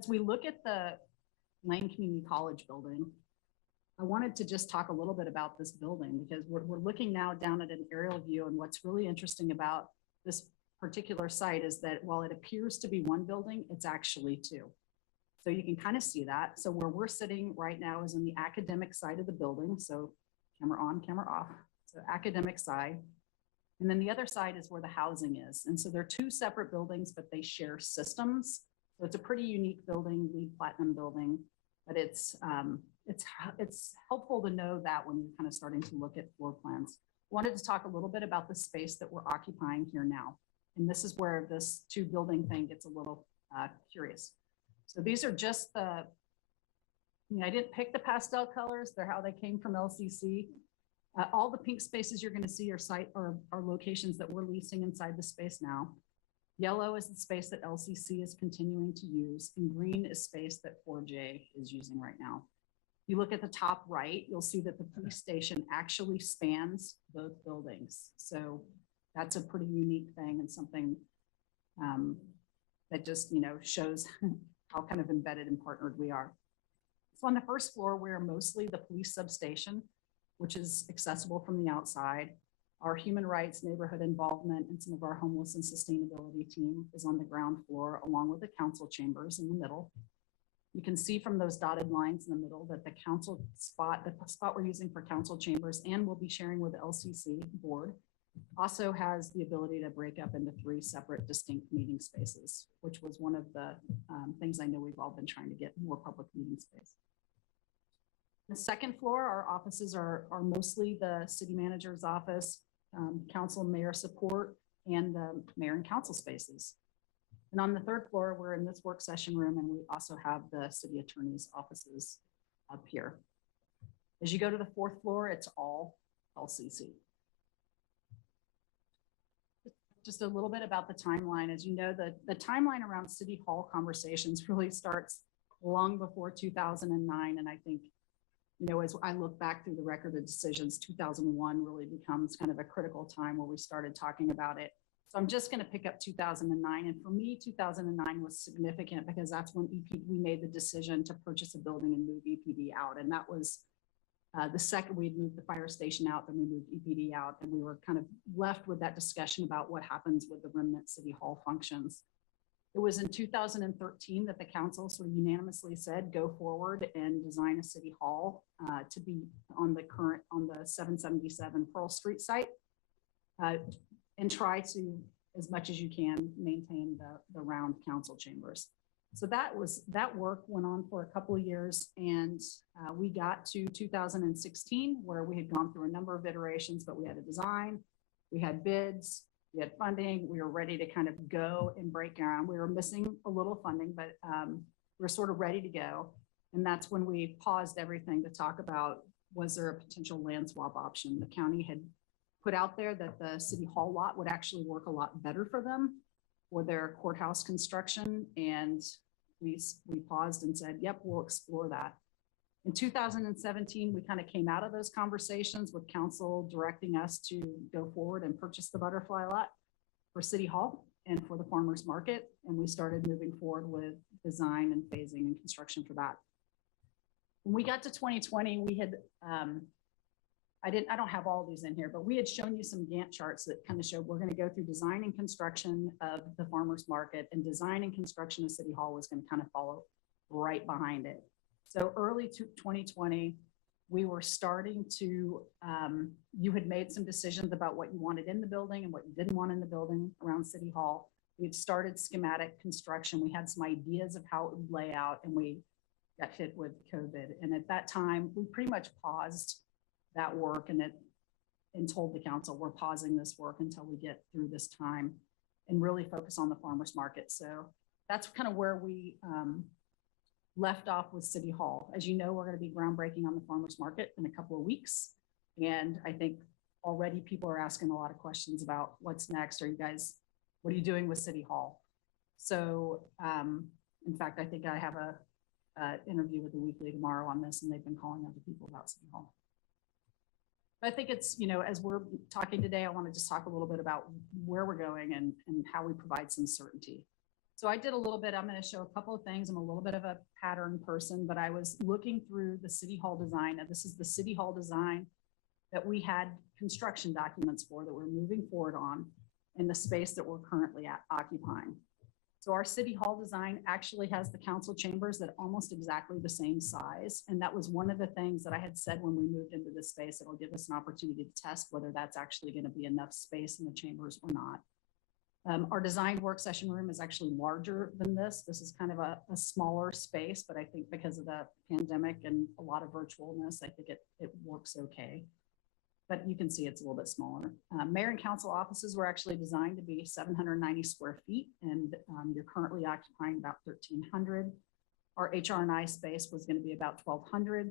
As we look at the Lane Community College building, I wanted to just talk a little bit about this building because we're looking now down at an aerial view, and what's really interesting about this particular site is that while it appears to be one building, it's actually two. So you can kind of see that. So where we're sitting right now is in the academic side of the building. So camera on, camera off. So academic side. And then the other side is where the housing is. And so they're two separate buildings, but they share systems. So it's a pretty unique building, LEED Platinum building, but it's helpful to know that when you're kind of starting to look at floor plans. Wanted to talk a little bit about the space that we're occupying here now. And this is where this two building thing gets a little curious. So these are just I didn't pick the pastel colors. They're how they came from LCC. All the pink spaces you're going to see are locations that we're leasing inside the space now. Yellow is the space that LCC is continuing to use, and green is space that 4J is using right now. If you look at the top right, you'll see that the police station actually spans both buildings. So that's a pretty unique thing and something that just, shows how kind of embedded and partnered we are. So on the first floor, we're mostly the police substation, which is accessible from the outside. Our human rights, neighborhood involvement, and some of our homeless and sustainability team is on the ground floor, along with the council chambers in the middle. You can see from those dotted lines in the middle that the spot we're using for council chambers and we'll be sharing with the LCC board, also has the ability to break up into 3 separate distinct meeting spaces, which was one of the things I know we've all been trying to get more public meeting space. The second floor, our offices are mostly the city manager's office, council and mayor support, and the mayor and council spaces. And on the third floor, we're in this work session room, and we also have the city attorney's offices up here. As you go to the fourth floor, it's all LCC. Just a little bit about the timeline. As you know, the timeline around City Hall conversations really starts long before 2009. And I think, as I look back through the record of decisions, 2001 really becomes kind of a critical time where we started talking about it. So I'm just going to pick up 2009. And for me, 2009 was significant because that's when we made the decision to purchase a building and move EPD out. And that was the second we'd moved the fire station out, then we moved EPD out, and we were kind of left with that discussion about what happens with the remnant City Hall functions. It was in 2013 that the council sort of unanimously said, go forward and design a City Hall to be on the 777 Pearl Street site and try to, as much as you can, maintain the round council chambers. So that work went on for a couple of years, and we got to 2016 where we had gone through a number of iterations, but we had a design, we had bids, we had funding, we were ready to kind of go and break ground. We were missing a little funding, but we were sort of ready to go. And that's when we paused everything to talk about, was there a potential land swap option? The county had put out there that the City Hall lot would actually work a lot better for them for their courthouse construction. And we paused and said, yep, we'll explore that. In 2017, we kind of came out of those conversations with council directing us to go forward and purchase the butterfly lot for City Hall and for the farmers market. And we started moving forward with design and phasing and construction for that. When we got to 2020, we had, I don't have all these in here, but we had shown you some Gantt charts that kind of showed we're going to go through design and construction of the farmers market, and design and construction of City Hall was going to kind of follow right behind it. So early 2020, we were starting to, you had made some decisions about what you wanted in the building and what you didn't want in the building around City Hall. We had started schematic construction. We had some ideas of how it would lay out, and we got hit with COVID. And at that time, we pretty much paused that work, and and told the council, we're pausing this work until we get through this time and really focus on the farmer's market. So that's kind of where we left off with City Hall. As you know, we're going to be groundbreaking on the farmer's market in a couple of weeks. And I think already people are asking a lot of questions about what's next. What are you doing with City Hall? So in fact, I think I have a interview with the Weekly tomorrow on this, and they've been calling other people about City Hall. I think it's, as we're talking today, I want to just talk a little bit about where we're going and how we provide some certainty. So I did a little bit, I'm going to show a couple of things. I'm a little bit of a pattern person, but I was looking through the City Hall design. Now, this is the City Hall design that we had construction documents for that we're moving forward on in the space that we're currently occupying. So our City Hall design actually has the council chambers that are almost exactly the same size. And that was one of the things that I had said when we moved into this space, it'll give us an opportunity to test whether that's actually going to be enough space in the chambers or not. Our designed work session room is actually larger than this. This is kind of a smaller space, but I think because of the pandemic and a lot of virtualness, I think it works okay. But you can see it's a little bit smaller. Mayor and council offices were actually designed to be 790 square feet, and you're currently occupying about 1,300. Our HR&I space was going to be about 1,200,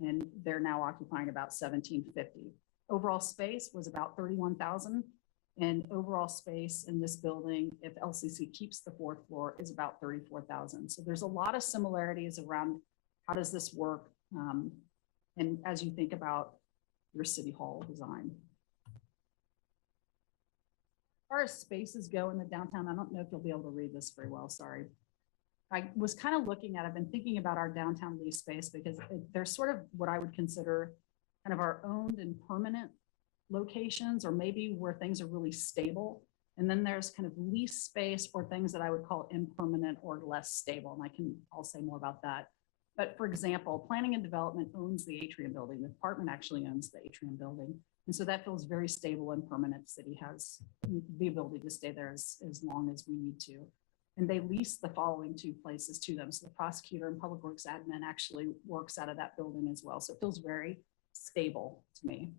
and they're now occupying about 1,750. Overall space was about 31,000, and overall space in this building, if LCC keeps the 4th floor, is about 34,000. So there's a lot of similarities around how does this work, and as you think about your City Hall design. As far as spaces go in the downtown, I don't know if you'll be able to read this very well, sorry. I was kind of looking at, I've been thinking about our downtown lease space because there's sort of what I would consider kind of our owned and permanent locations, or maybe where things are really stable. And then there's kind of lease space or things that I would call impermanent or less stable. And I'll say more about that. But for example, planning and development owns the atrium building. The department actually owns the atrium building. And so that feels very stable and permanent. The city has the ability to stay there as long as we need to. And they lease the following 2 places to them. So the prosecutor and public works admin actually works out of that building as well. So it feels very stable to me.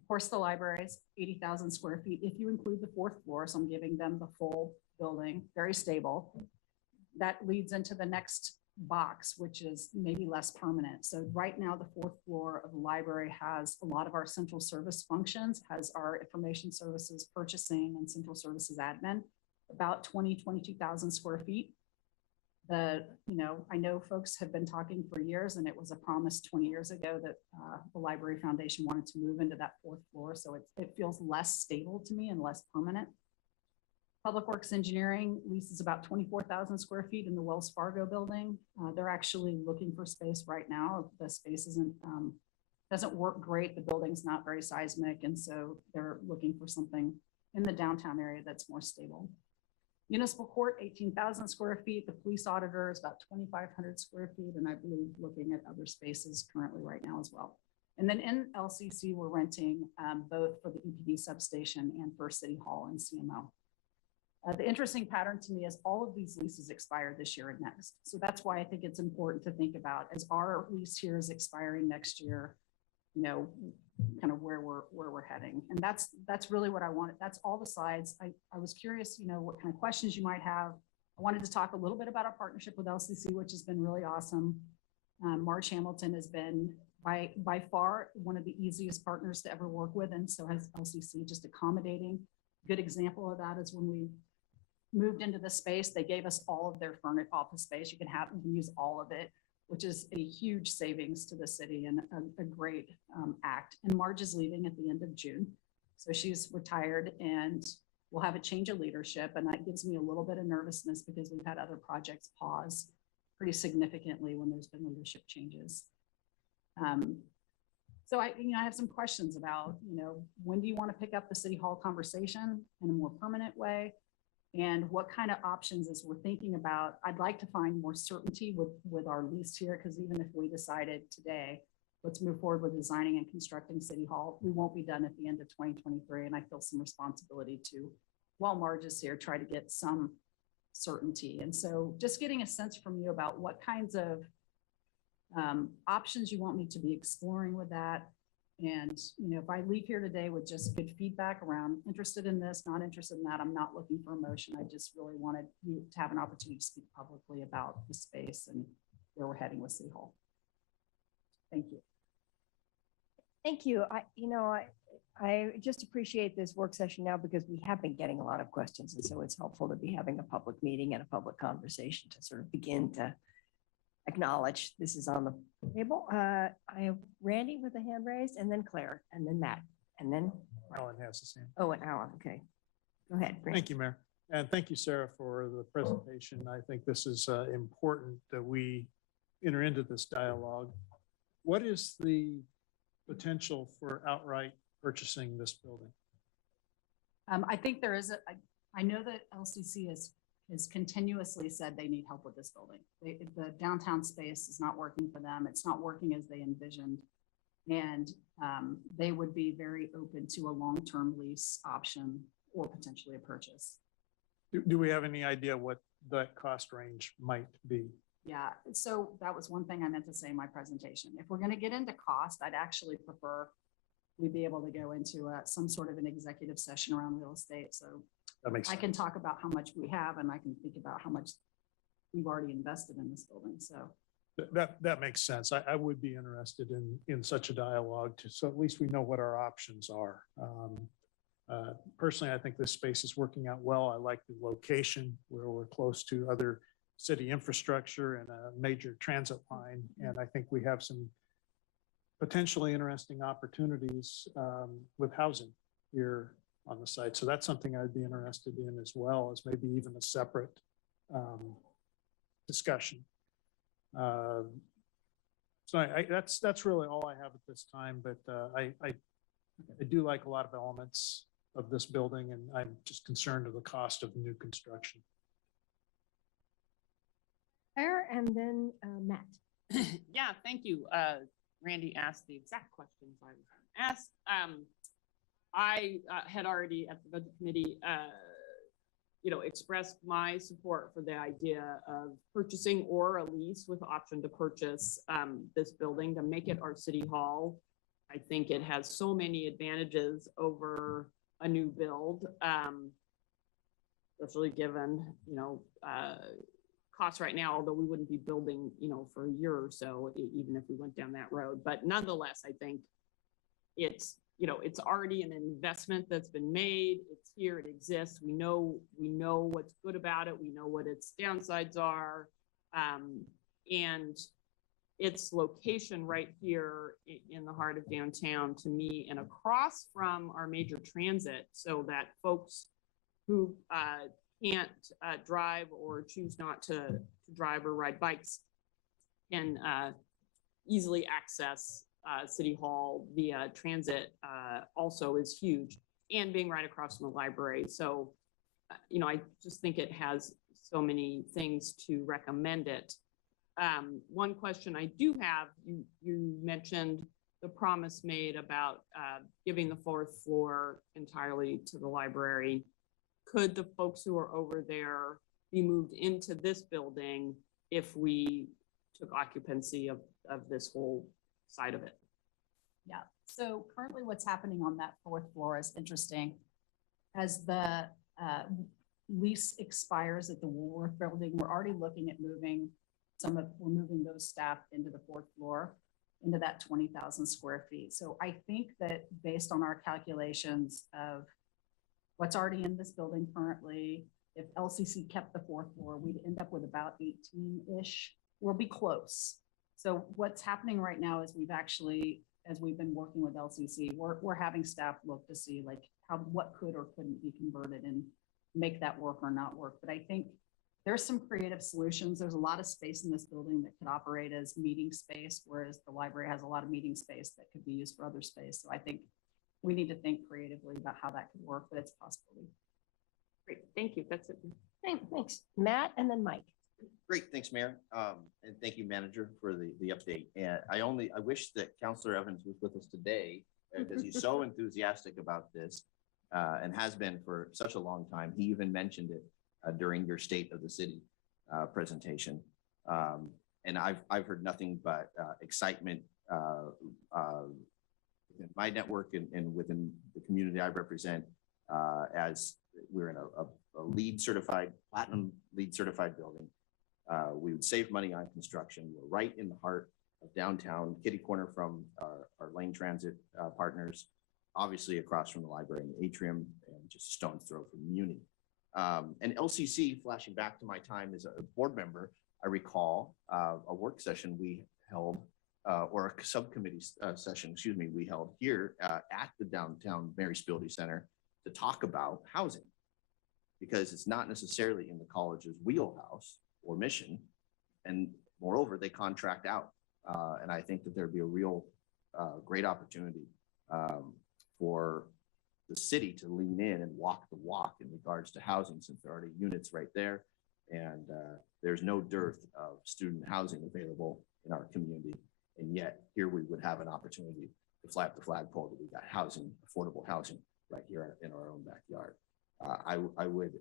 Of course, the library is 80,000 square feet. If you include the 4th floor, so I'm giving them the full building, very stable. That leads into the next box, which is maybe less permanent. So right now, the 4th floor of the library has a lot of our central service functions, has our information services, purchasing, and central services admin, about 22,000 square feet. I know folks have been talking for years, and it was a promise 20 years ago that the Library Foundation wanted to move into that 4th floor. So it feels less stable to me and less permanent. Public Works Engineering leases about 24,000 square feet in the Wells Fargo building. They're actually looking for space right now. The space doesn't work great. The building's not very seismic. And so they're looking for something in the downtown area that's more stable. Municipal Court, 18,000 square feet. The police auditor is about 2,500 square feet. And I believe looking at other spaces currently right now as well. And then in LCC, we're renting both for the EPD substation and for City Hall and CMO. The interesting pattern to me is all of these leases expire this year and next. So that's why I think it's important to think about, as our lease here is expiring next year, kind of where we're heading. And that's really what I wanted. That's all the slides. I was curious, what kind of questions you might have. I wanted to talk a little bit about our partnership with LCC, which has been really awesome. March Hamilton has been by far one of the easiest partners to ever work with. And so has LCC, just accommodating. Good example of that is when we moved into the space, they gave us all of their furnished office space. You can use all of it, which is a huge savings to the city and a great act. And Marge is leaving at the end of June. So she's retired and we'll have a change of leadership. And that gives me a little bit of nervousness because we've had other projects pause pretty significantly when there's been leadership changes. So I have some questions about, when do you want to pick up the City Hall conversation in a more permanent way? And what kind of options as we're thinking about, I'd like to find more certainty with our lease here, because even if we decided today, let's move forward with designing and constructing City Hall, we won't be done at the end of 2023. And I feel some responsibility to, while Marge is here, try to get some certainty. And so just getting a sense from you about what kinds of options you want me to be exploring with that. And, if I leave here today with just good feedback around interested in this, not interested in that, I'm not looking for a motion. I just really wanted you to have an opportunity to speak publicly about the space and where we're heading with City Hall. Thank you. Thank you. I just appreciate this work session now because we have been getting a lot of questions. And so it's helpful to be having a public meeting and a public conversation to sort of begin to acknowledge this is on the table. I have Randy with a hand raised, and then Claire, and then Matt, and then, Alan has the same. oh, and Alan. Okay. Go ahead. Randy. Thank you, Mayor. And thank you, Sarah, for the presentation. I think this is important that we enter into this dialogue. What is the potential for outright purchasing this building? I think there is I know that LCC has continuously said they need help with this building. The downtown space is not working for them. It's not working as they envisioned. And they would be very open to a long-term lease option or potentially a purchase. Do we have any idea what that cost range might be? Yeah, so that was one thing I meant to say in my presentation. If we're going to get into cost, I'd actually prefer we be able to go into some sort of an executive session around real estate. So That makes I sense. can talk about how much we have and I can think about how much we've already invested in this building. So That makes sense. I would be interested in such a dialogue so at least we know what our options are. Personally, I think this space is working out well. I like the location where we're close to other city infrastructure and a major transit line. And I think we have some potentially interesting opportunities with housing here on the site. So that's something I'd be interested in as well as maybe even a separate discussion. So that's really all I have at this time, but I do like a lot of elements of this building and I'm just concerned of the cost of new construction. Claire, and then Matt. Yeah, thank you. Randy asked the exact questions I was going to ask. I had already at the budget committee, expressed my support for the idea of purchasing or a lease with option to purchase this building to make it our city hall. I think it has so many advantages over a new build, especially given, costs right now, although we wouldn't be building, for a year or so, even if we went down that road. But nonetheless, I think it's already an investment that's been made. It's here, it exists. We know what's good about it. We know what its downsides are. And its location right here in the heart of downtown to me and across from our major transit so that folks who can't drive or choose not to drive or ride bikes can easily access City Hall via transit also is huge, and being right across from the library. So, I just think it has so many things to recommend it. One question I do have, you mentioned the promise made about giving the 4th floor entirely to the library. Could the folks who are over there be moved into this building if we took occupancy of this whole side of it? yeah, so currently what's happening on that 4th floor is interesting. As the lease expires at the Woolworth building, we're already looking at moving we're moving those staff into the 4th floor, into that 20,000 square feet. So I think that based on our calculations of what's already in this building currently, if LCC kept the 4th floor, we'd end up with about 18-ish. We'll be close. So what's happening right now is as we've been working with LCC, we're having staff look to see like what could or couldn't be converted and make that work or not work. But I think there's some creative solutions. There's a lot of space in this building that could operate as meeting space, whereas the library has a lot of meeting space that could be used for other space. So I think we need to think creatively about how that could work, but it's a possibility. Great, thank you. That's it. Thanks, Matt, and then Mike. Great, thanks, Mayor. And thank you, Manager, for the update. And I wish that Councilor Evans was with us today because he's so enthusiastic about this and has been for such a long time. He even mentioned it during your State of the City presentation. And I've heard nothing but excitement within my network and within the community I represent, as we're in a LEED certified, platinum LEED certified building. We would save money on construction. We're right in the heart of downtown, kitty corner from our lane transit partners, obviously across from the library and the atrium, and just a stone's throw from Muni. And LCC, flashing back to my time as a board member, I recall a work session we held, or a subcommittee session, excuse me, we held here at the downtown Mary Spildy Center to talk about housing, because it's not necessarily in the college's wheelhouse or mission. And moreover, they contract out. And I think that there'd be a real great opportunity for the city to lean in and walk the walk in regards to housing, since there are already units right there. And there's no dearth of student housing available in our community. And yet here we would have an opportunity to fly up the flagpole that we got housing, affordable housing right here in our own backyard. I would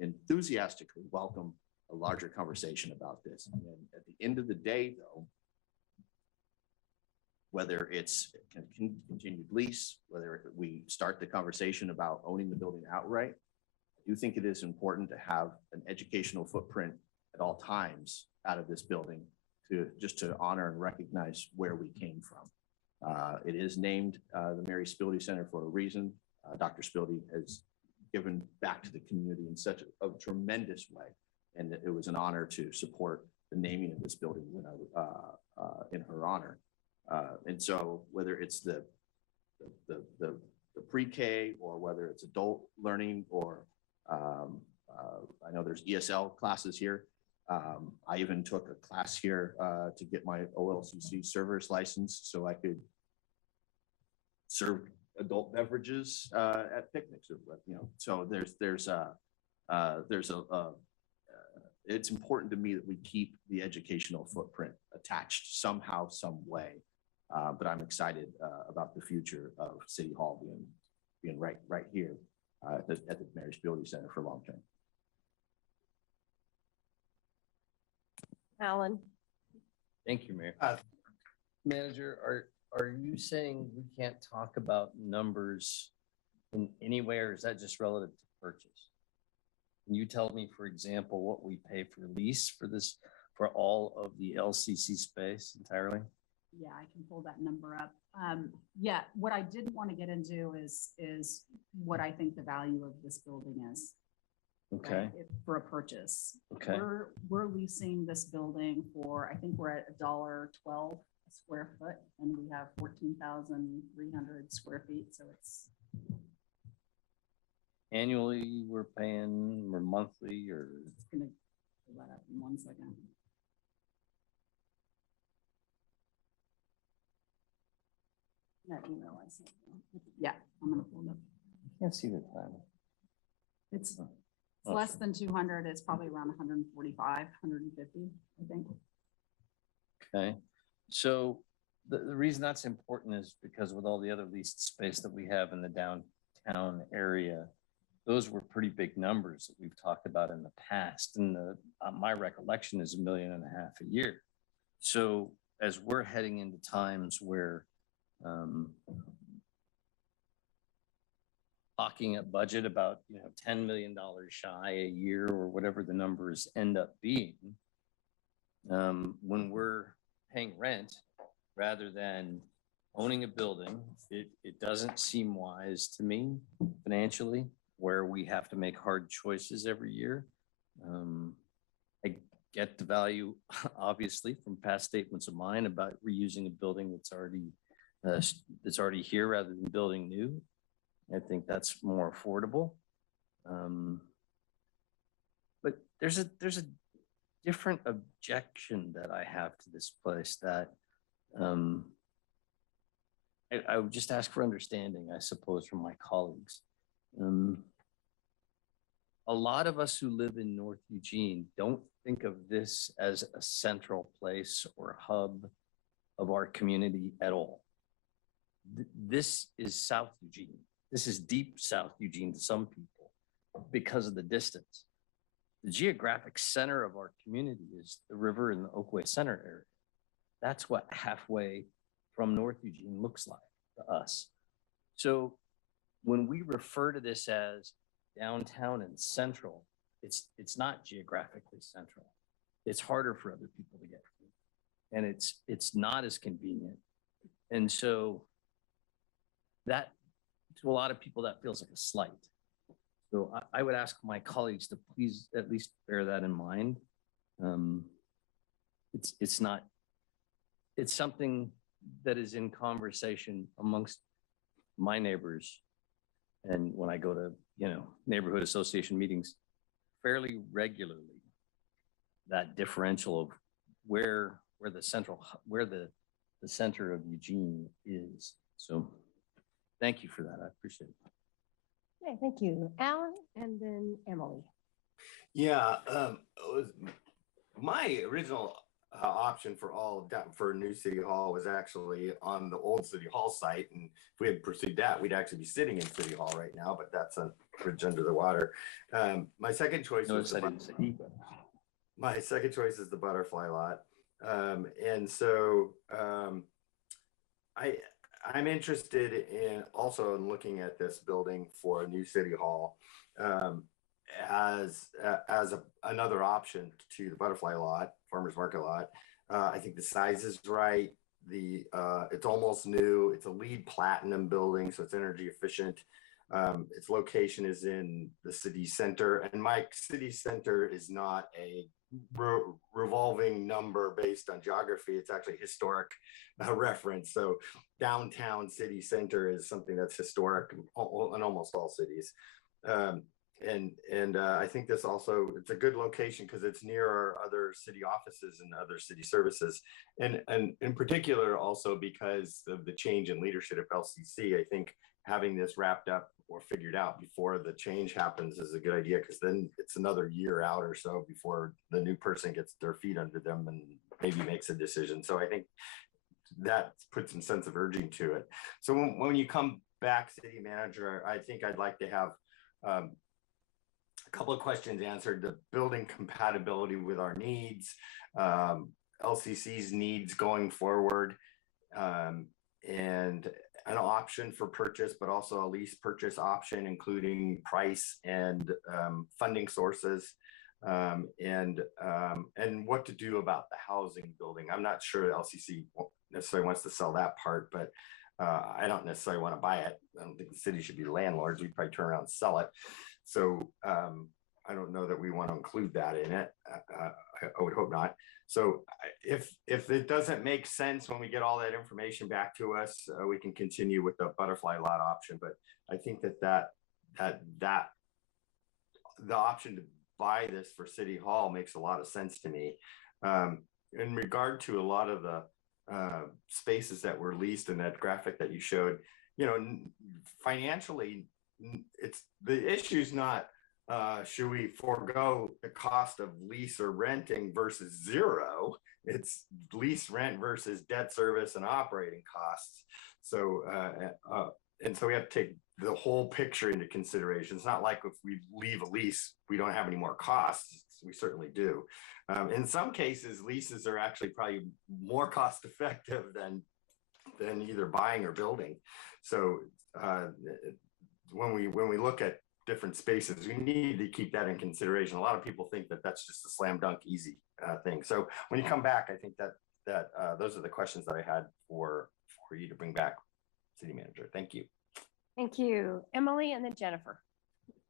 enthusiastically welcome a larger conversation about this. And then at the end of the day, though, whether it's a continued lease, whether we start the conversation about owning the building outright, I do think it is important to have an educational footprint at all times out of this building to honor and recognize where we came from. It is named the Mary Spildy Center for a reason. Dr. Spildy has given back to the community in such a tremendous way. And it was an honor to support the naming of this building in her honor. And so whether it's the pre-K or whether it's adult learning, or I know there's ESL classes here. I even took a class here to get my OLCC server's license so I could serve adult beverages at picnics, so it's important to me that we keep the educational footprint attached somehow, some way. But I'm excited about the future of City Hall being right here at the Mary Spildy Center for long term. Alan? Thank you, Mayor. Manager, are you saying we can't talk about numbers in any way, or is that just relative to purchase? Can you tell me, for example, what we pay for lease for all of the LCC space entirely? Yeah, I can pull that number up. Yeah, what I didn't want to get into is what I think the value of this building is. Okay. Right, for a purchase. Okay. We're leasing this building for, I think we're at $1.12 a square foot, and we have 14,300 square feet. So it's Annually, we're paying, or monthly, or? It's gonna pull that up in 1 second. That email I sent you. Yeah, I'm gonna pull it up. Can't see the time. It's less than 200. It's probably around 145, 150, I think. Okay, so the reason that's important is because with all the other leased space that we have in the downtown area, those were pretty big numbers that we've talked about in the past. And my recollection is $1.5 million a year. So as we're heading into times where talking a budget about $10 million shy a year, or whatever the numbers end up being, when we're paying rent rather than owning a building, it doesn't seem wise to me financially, where we have to make hard choices every year. I get the value, obviously, from past statements of mine about reusing a building that's already here rather than building new. I think that's more affordable. But there's a different objection that I have to this place that I would just ask for understanding, I suppose, from my colleagues. A lot of us who live in North Eugene don't think of this as a central place or hub of our community at all. This is South Eugene. This is deep South Eugene to some people because of the distance. The geographic center of our community is the river in the Oakway Center area. That's what halfway from North Eugene looks like. to us. So when we refer to this as downtown and central, it's not geographically central. It's harder for other people to get to. And it's not as convenient. And so that, to a lot of people, that feels like a slight. So I would ask my colleagues to please at least bear that in mind. It's not, it's something that is in conversation amongst my neighbors. And when I go to, neighborhood association meetings fairly regularly, that differential of where the center of Eugene is. So thank you for that. I appreciate it. Okay, thank you. Alan and then Emily. Yeah, my original option for for new city hall was actually on the old city hall site, and if we had pursued that, we'd actually be sitting in city hall right now. But that's a bridge under the water. My second choice was my second choice is the butterfly lot, and so I'm interested in also in looking at this building for a new city hall. As another option to the butterfly lot, farmers market lot. I think the size is right. It's almost new. It's a LEED platinum building, so it's energy efficient. Its location is in the city center, and my city center is not a revolving number based on geography. It's actually historic reference. So downtown city center is something that's historic in almost all cities. And I think this also, it's a good location because it's near our other city offices and other city services. And in particular, also because of the change in leadership at LCC, I think having this wrapped up or figured out before the change happens is a good idea, because then it's another year out or so before the new person gets their feet under them and maybe makes a decision. So I think that puts some sense of urgency to it. So when you come back, city manager, I think I'd like to have a couple of questions answered: the building compatibility with our needs, LCC's needs going forward, and an option for purchase, but also a lease purchase option, including price and funding sources, and what to do about the housing building. I'm not sure LCC necessarily wants to sell that part, but I don't necessarily want to buy it. I don't think the city should be landlords. We'd probably turn around and sell it. So I don't know that we want to include that in it. I would hope not. So if it doesn't make sense when we get all that information back to us, we can continue with the butterfly lot option. But I think that the option to buy this for City Hall makes a lot of sense to me. In regard to a lot of the spaces that were leased in that graphic that you showed, financially, it's the issue's not should we forego the cost of lease or renting versus zero. It's lease, rent versus debt service and operating costs. So and so we have to take the whole picture into consideration. It's not like if we leave a lease, we don't have any more costs. We certainly do. In some cases, leases are actually probably more cost effective than either buying or building. So when we look at different spaces, we need to keep that in consideration. A lot of people think that that's just a slam dunk easy thing. So when you come back, I think that those are the questions that I had for you to bring back, City Manager. Thank you. Thank you, Emily, and then Jennifer.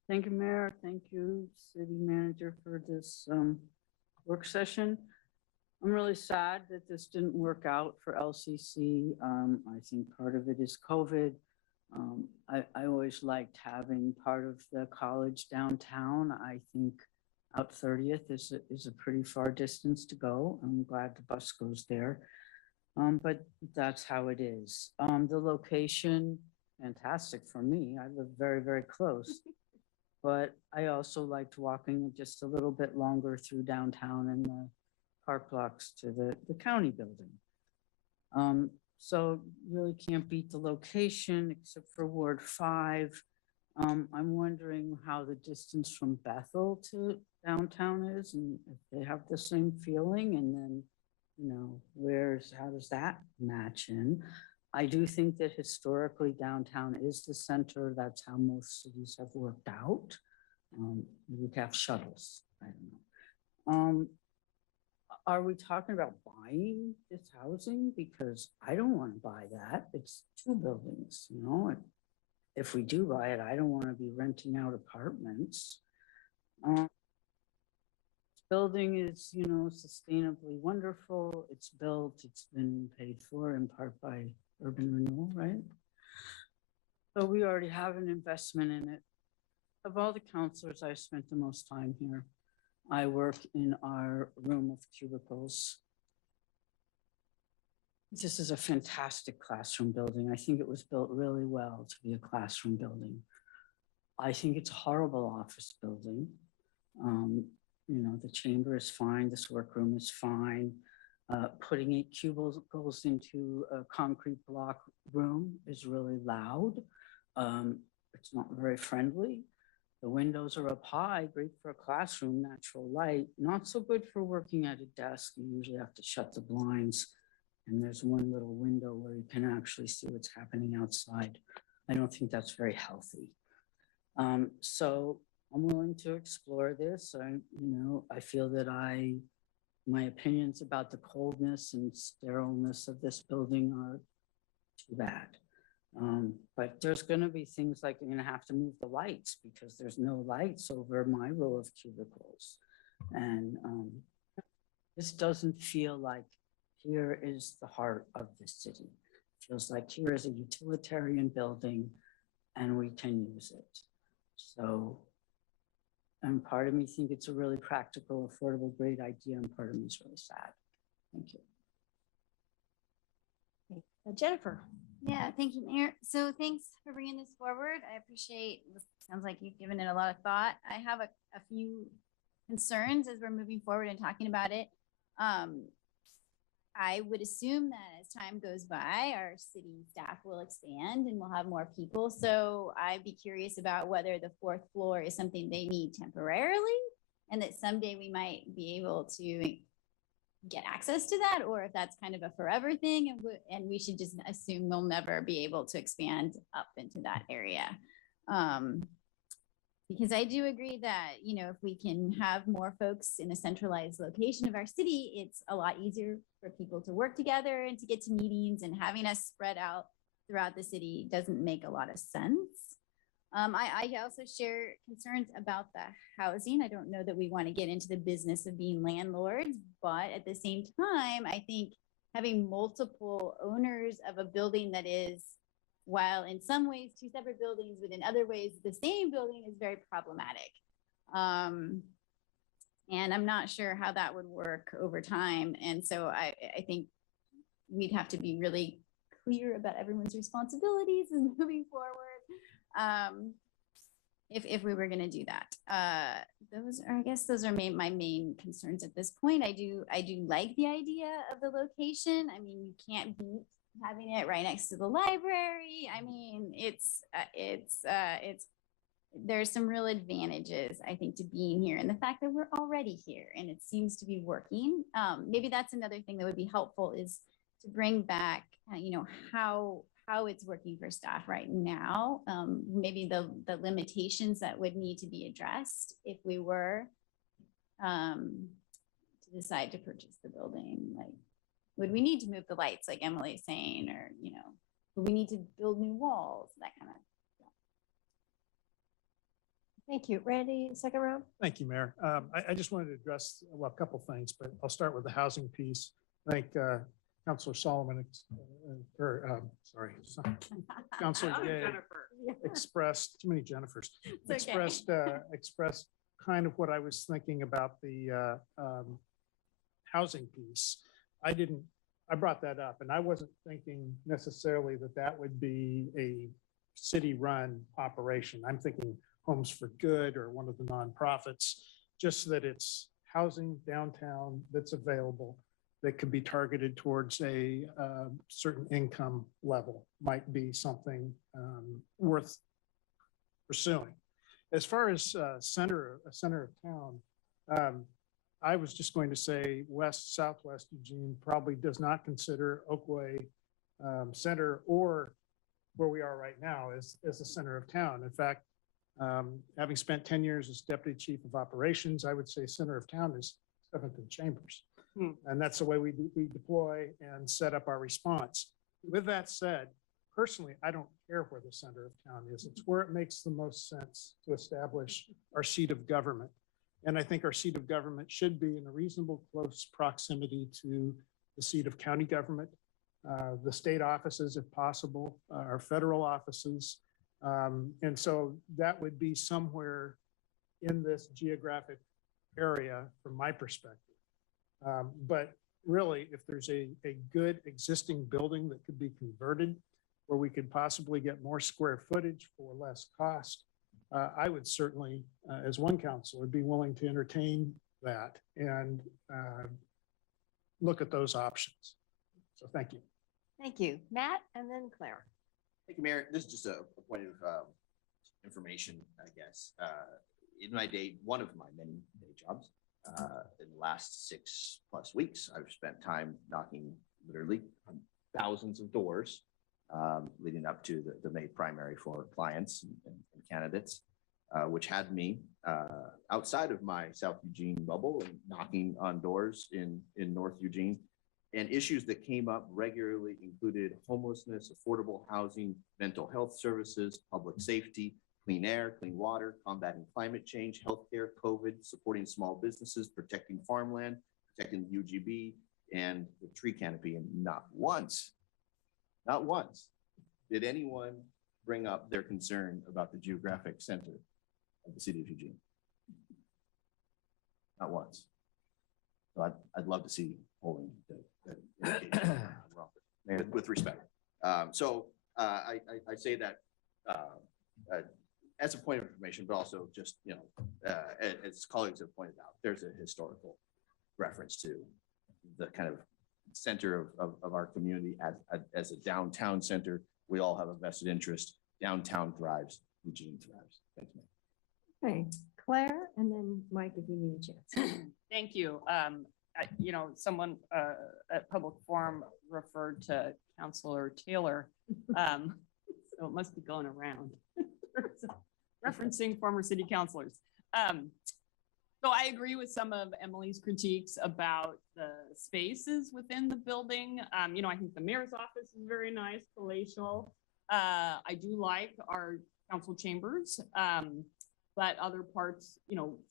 Thank you, Mayor. Thank you, City Manager, for this work session. I'm really sad that this didn't work out for LCC. I think part of it is COVID. I always liked having part of the college downtown. I think out 30th is a pretty far distance to go. I'm glad the bus goes there, but that's how it is. The location, fantastic for me. I live very, very close, but I also liked walking just a little bit longer through downtown and the park blocks to the county building. So really can't beat the location except for Ward 5. I'm wondering how the distance from Bethel to downtown is, and if they have the same feeling, and then, how does that match in? I do think that historically downtown is the center. That's how most cities have worked out. We have shuttles. I don't know. Are we talking about buying this housing? Because I don't want to buy that. It's two buildings, you know? If we do buy it, I don't want to be renting out apartments. Building is, you know, sustainably wonderful. It's built, it's been paid for in part by urban renewal, right? So we already have an investment in it. Of all the counselors, I've spent the most time here. I work in our room of cubicles. This is a fantastic classroom building. I think it was built really well to be a classroom building. I think it's a horrible office building. You know, the chamber is fine, this workroom is fine. Putting 8 cubicles into a concrete block room is really loud. It's not very friendly. The windows are up high, great for a classroom, natural light, not so good for working at a desk. You usually have to shut the blinds, and there's one little window where you can actually see what's happening outside. I don't think that's very healthy. So I'm willing to explore this. I feel that my opinions about the coldness and sterileness of this building are too bad. But there's going to be things like you're going to have to move the lights because there's no lights over my row of cubicles. And this doesn't feel like here is the heart of the city. It feels like here is a utilitarian building and we can use it. So, and part of me think it's a really practical, affordable, great idea, and part of me is really sad. Thank you. Jennifer. Yeah, thank you, Mayor. So thanks for bringing this forward. I appreciate, this sounds like you've given it a lot of thought. I have a few concerns as we're moving forward and talking about it. I would assume that as time goes by, our city staff will expand and we'll have more people. So I'd be curious about whether the 4th floor is something they need temporarily and that someday we might be able to get access to that, or if that's kind of a forever thing and we should just assume we'll never be able to expand up into that area. Because I do agree that, you know, if we can have more folks in a centralized location of our city, it's a lot easier for people to work together and to get to meetings, and having us spread out throughout the city doesn't make a lot of sense. I also share concerns about the housing. I don't know that we want to get into the business of being landlords, but at the same time, I think having multiple owners of a building that is, while in some ways 2 separate buildings, but in other ways the same building, is very problematic. And I'm not sure how that would work over time. And so I think we'd have to be really clear about everyone's responsibilities and moving forward. If we were going to do that, I guess those are my main concerns at this point. I do like the idea of the location. I mean, you can't beat having it right next to the library. I mean, there's some real advantages, I think, to being here, and the fact that we're already here and it seems to be working. Maybe that's another thing that would be helpful, is to bring back, how it's working for staff right now. Maybe the limitations that would need to be addressed if we were to decide to purchase the building. Like, would we need to move the lights, like Emily's saying, or, would we need to build new walls, that kind of stuff. Thank you. Randy, second round. Thank you, Mayor. I just wanted to address, a couple things, but I'll start with the housing piece. I think Councilor Solomon, Councilor Gay expressed, too many Jennifers, expressed kind of what I was thinking about the housing piece. I brought that up, and I wasn't thinking necessarily that would be a city-run operation. I'm thinking Homes for Good or one of the nonprofits, just that it's housing downtown that's available, that could be targeted towards a certain income level, might be something worth pursuing. As far as center of town, I was just going to say southwest Eugene probably does not consider Oakway center or where we are right now as the center of town. In fact, having spent 10 years as deputy chief of operations, I would say center of town is 7th and Chambers. And that's the way we deploy and set up our response. With that said, personally, I don't care where the center of town is. It's where it makes the most sense to establish our seat of government. And I think our seat of government should be in a reasonable close proximity to the seat of county government, the state offices, if possible, our federal offices. And so that would be somewhere in this geographic area from my perspective. But really, if there's a good existing building that could be converted where we could possibly get more square footage for less cost, I would certainly, as one counselor, be willing to entertain that and look at those options. So thank you. Thank you, Matt, and then Claire. Thank you, Mayor. This is just a point of information, I guess. In my day, one of my many day jobs, in the last 6+ weeks, I've spent time knocking literally on thousands of doors leading up to the May primary for clients and candidates, which had me outside of my South Eugene bubble and knocking on doors in North Eugene. And issues that came up regularly included homelessness, affordable housing, mental health services, public safety, clean air, clean water, combating climate change, healthcare, COVID, supporting small businesses, protecting farmland, protecting the UGB, and the tree canopy. And not once did anyone bring up their concern about the geographic center of the city of Eugene. Not once. So I'd love to see polling with respect. So I say that as a point of information, but also just, as colleagues have pointed out, there's a historical reference to the kind of center of our community as a downtown center. We all have a vested interest. Downtown thrives, Eugene thrives. Thanks, man. Okay, Claire, and then Mike, if you need a chance. Thank you. Someone at Public Forum referred to Councilor Taylor. So it must be going around. Referencing former city councilors. So I agree with some of Emily's critiques about the spaces within the building. I think the mayor's office is very nice, palatial. I do like our council chambers. But other parts,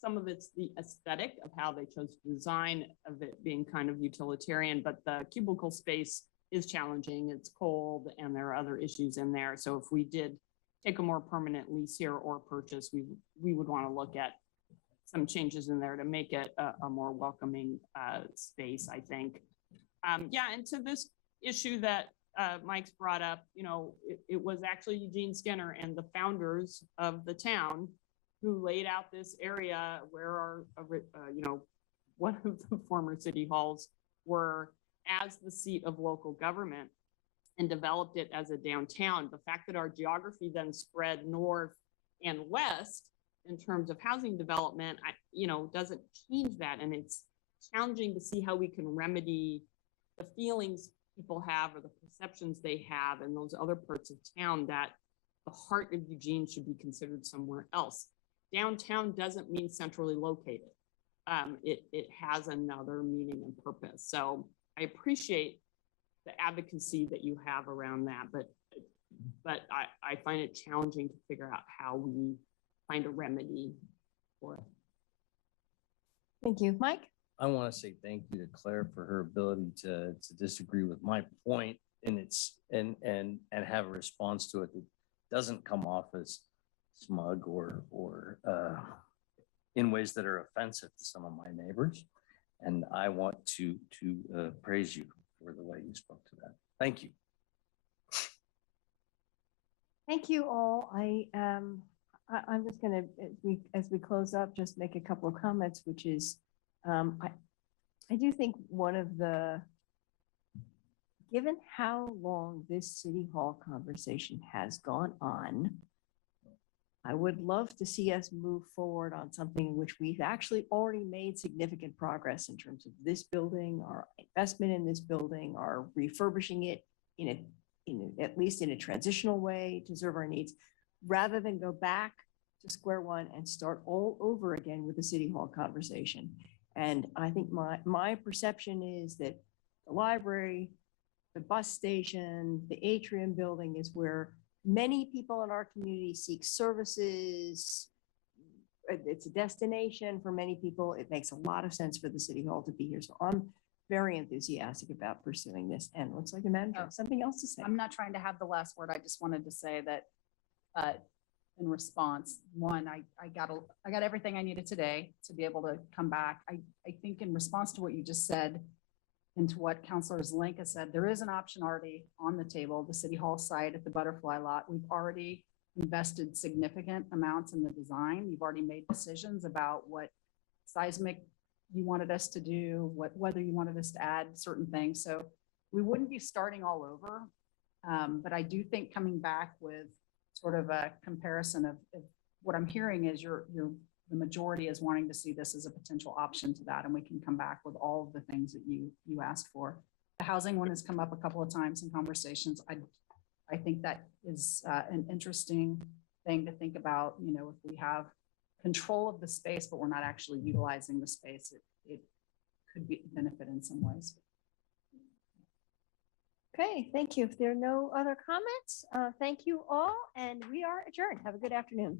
some of it's the aesthetic of how they chose to design of it being kind of utilitarian, but the cubicle space is challenging. It's cold and there are other issues in there. So if we did take a more permanent lease here or purchase, we would want to look at some changes in there to make it a more welcoming space, I think. And to this issue that Mike's brought up, it was actually Eugene Skinner and the founders of the town who laid out this area where our, one of the former city halls were as the seat of local government and developed it as a downtown. The fact that our geography then spread north and west in terms of housing development, doesn't change that. And it's challenging to see how we can remedy the feelings people have or the perceptions they have in those other parts of town that the heart of Eugene should be considered somewhere else. Downtown doesn't mean centrally located. It has another meaning and purpose. So I appreciate the advocacy that you have around that, but I find it challenging to figure out how we find a remedy for it. Thank you, Mike. I want to say thank you to Claire for her ability to disagree with my point and have a response to it that doesn't come off as smug or in ways that are offensive to some of my neighbors. And I want to praise you for the way you spoke to that. Thank you. Thank you all. I'm just going to, as we close up, just make a couple of comments, which is, I do think one of given how long this City Hall conversation has gone on, I would love to see us move forward on something in which we've actually already made significant progress in terms of this building, our investment in this building, our refurbishing it in a at least in a transitional way to serve our needs, rather than go back to square one and start all over again with the city hall conversation. And I think my perception is that the library, the bus station, the atrium building is where many people in our community seek services. It's a destination for many people. It makes a lot of sense for the city hall to be here. So I'm very enthusiastic about pursuing this, and it looks like the manager has something else to say. I'm not trying to have the last word. I just wanted to say that in response, one, I got everything I needed today to be able to come back. I think in response to what you just said and to what Councilor Zelenka said, there is an option already on the table, the city hall site at the Butterfly Lot. We've already invested significant amounts in the design. You've already made decisions about what seismic you wanted us to do, whether you wanted us to add certain things. So we wouldn't be starting all over. But I do think coming back with sort of a comparison of what I'm hearing is the majority is wanting to see this as a potential option to that. And we can come back with all of the things that you asked for. The housing one has come up a couple of times in conversations. I think that is an interesting thing to think about. You know, if we have control of the space, but we're not actually utilizing the space, it could be benefit in some ways. Okay, thank you. If there are no other comments, thank you all, and we are adjourned. Have a good afternoon.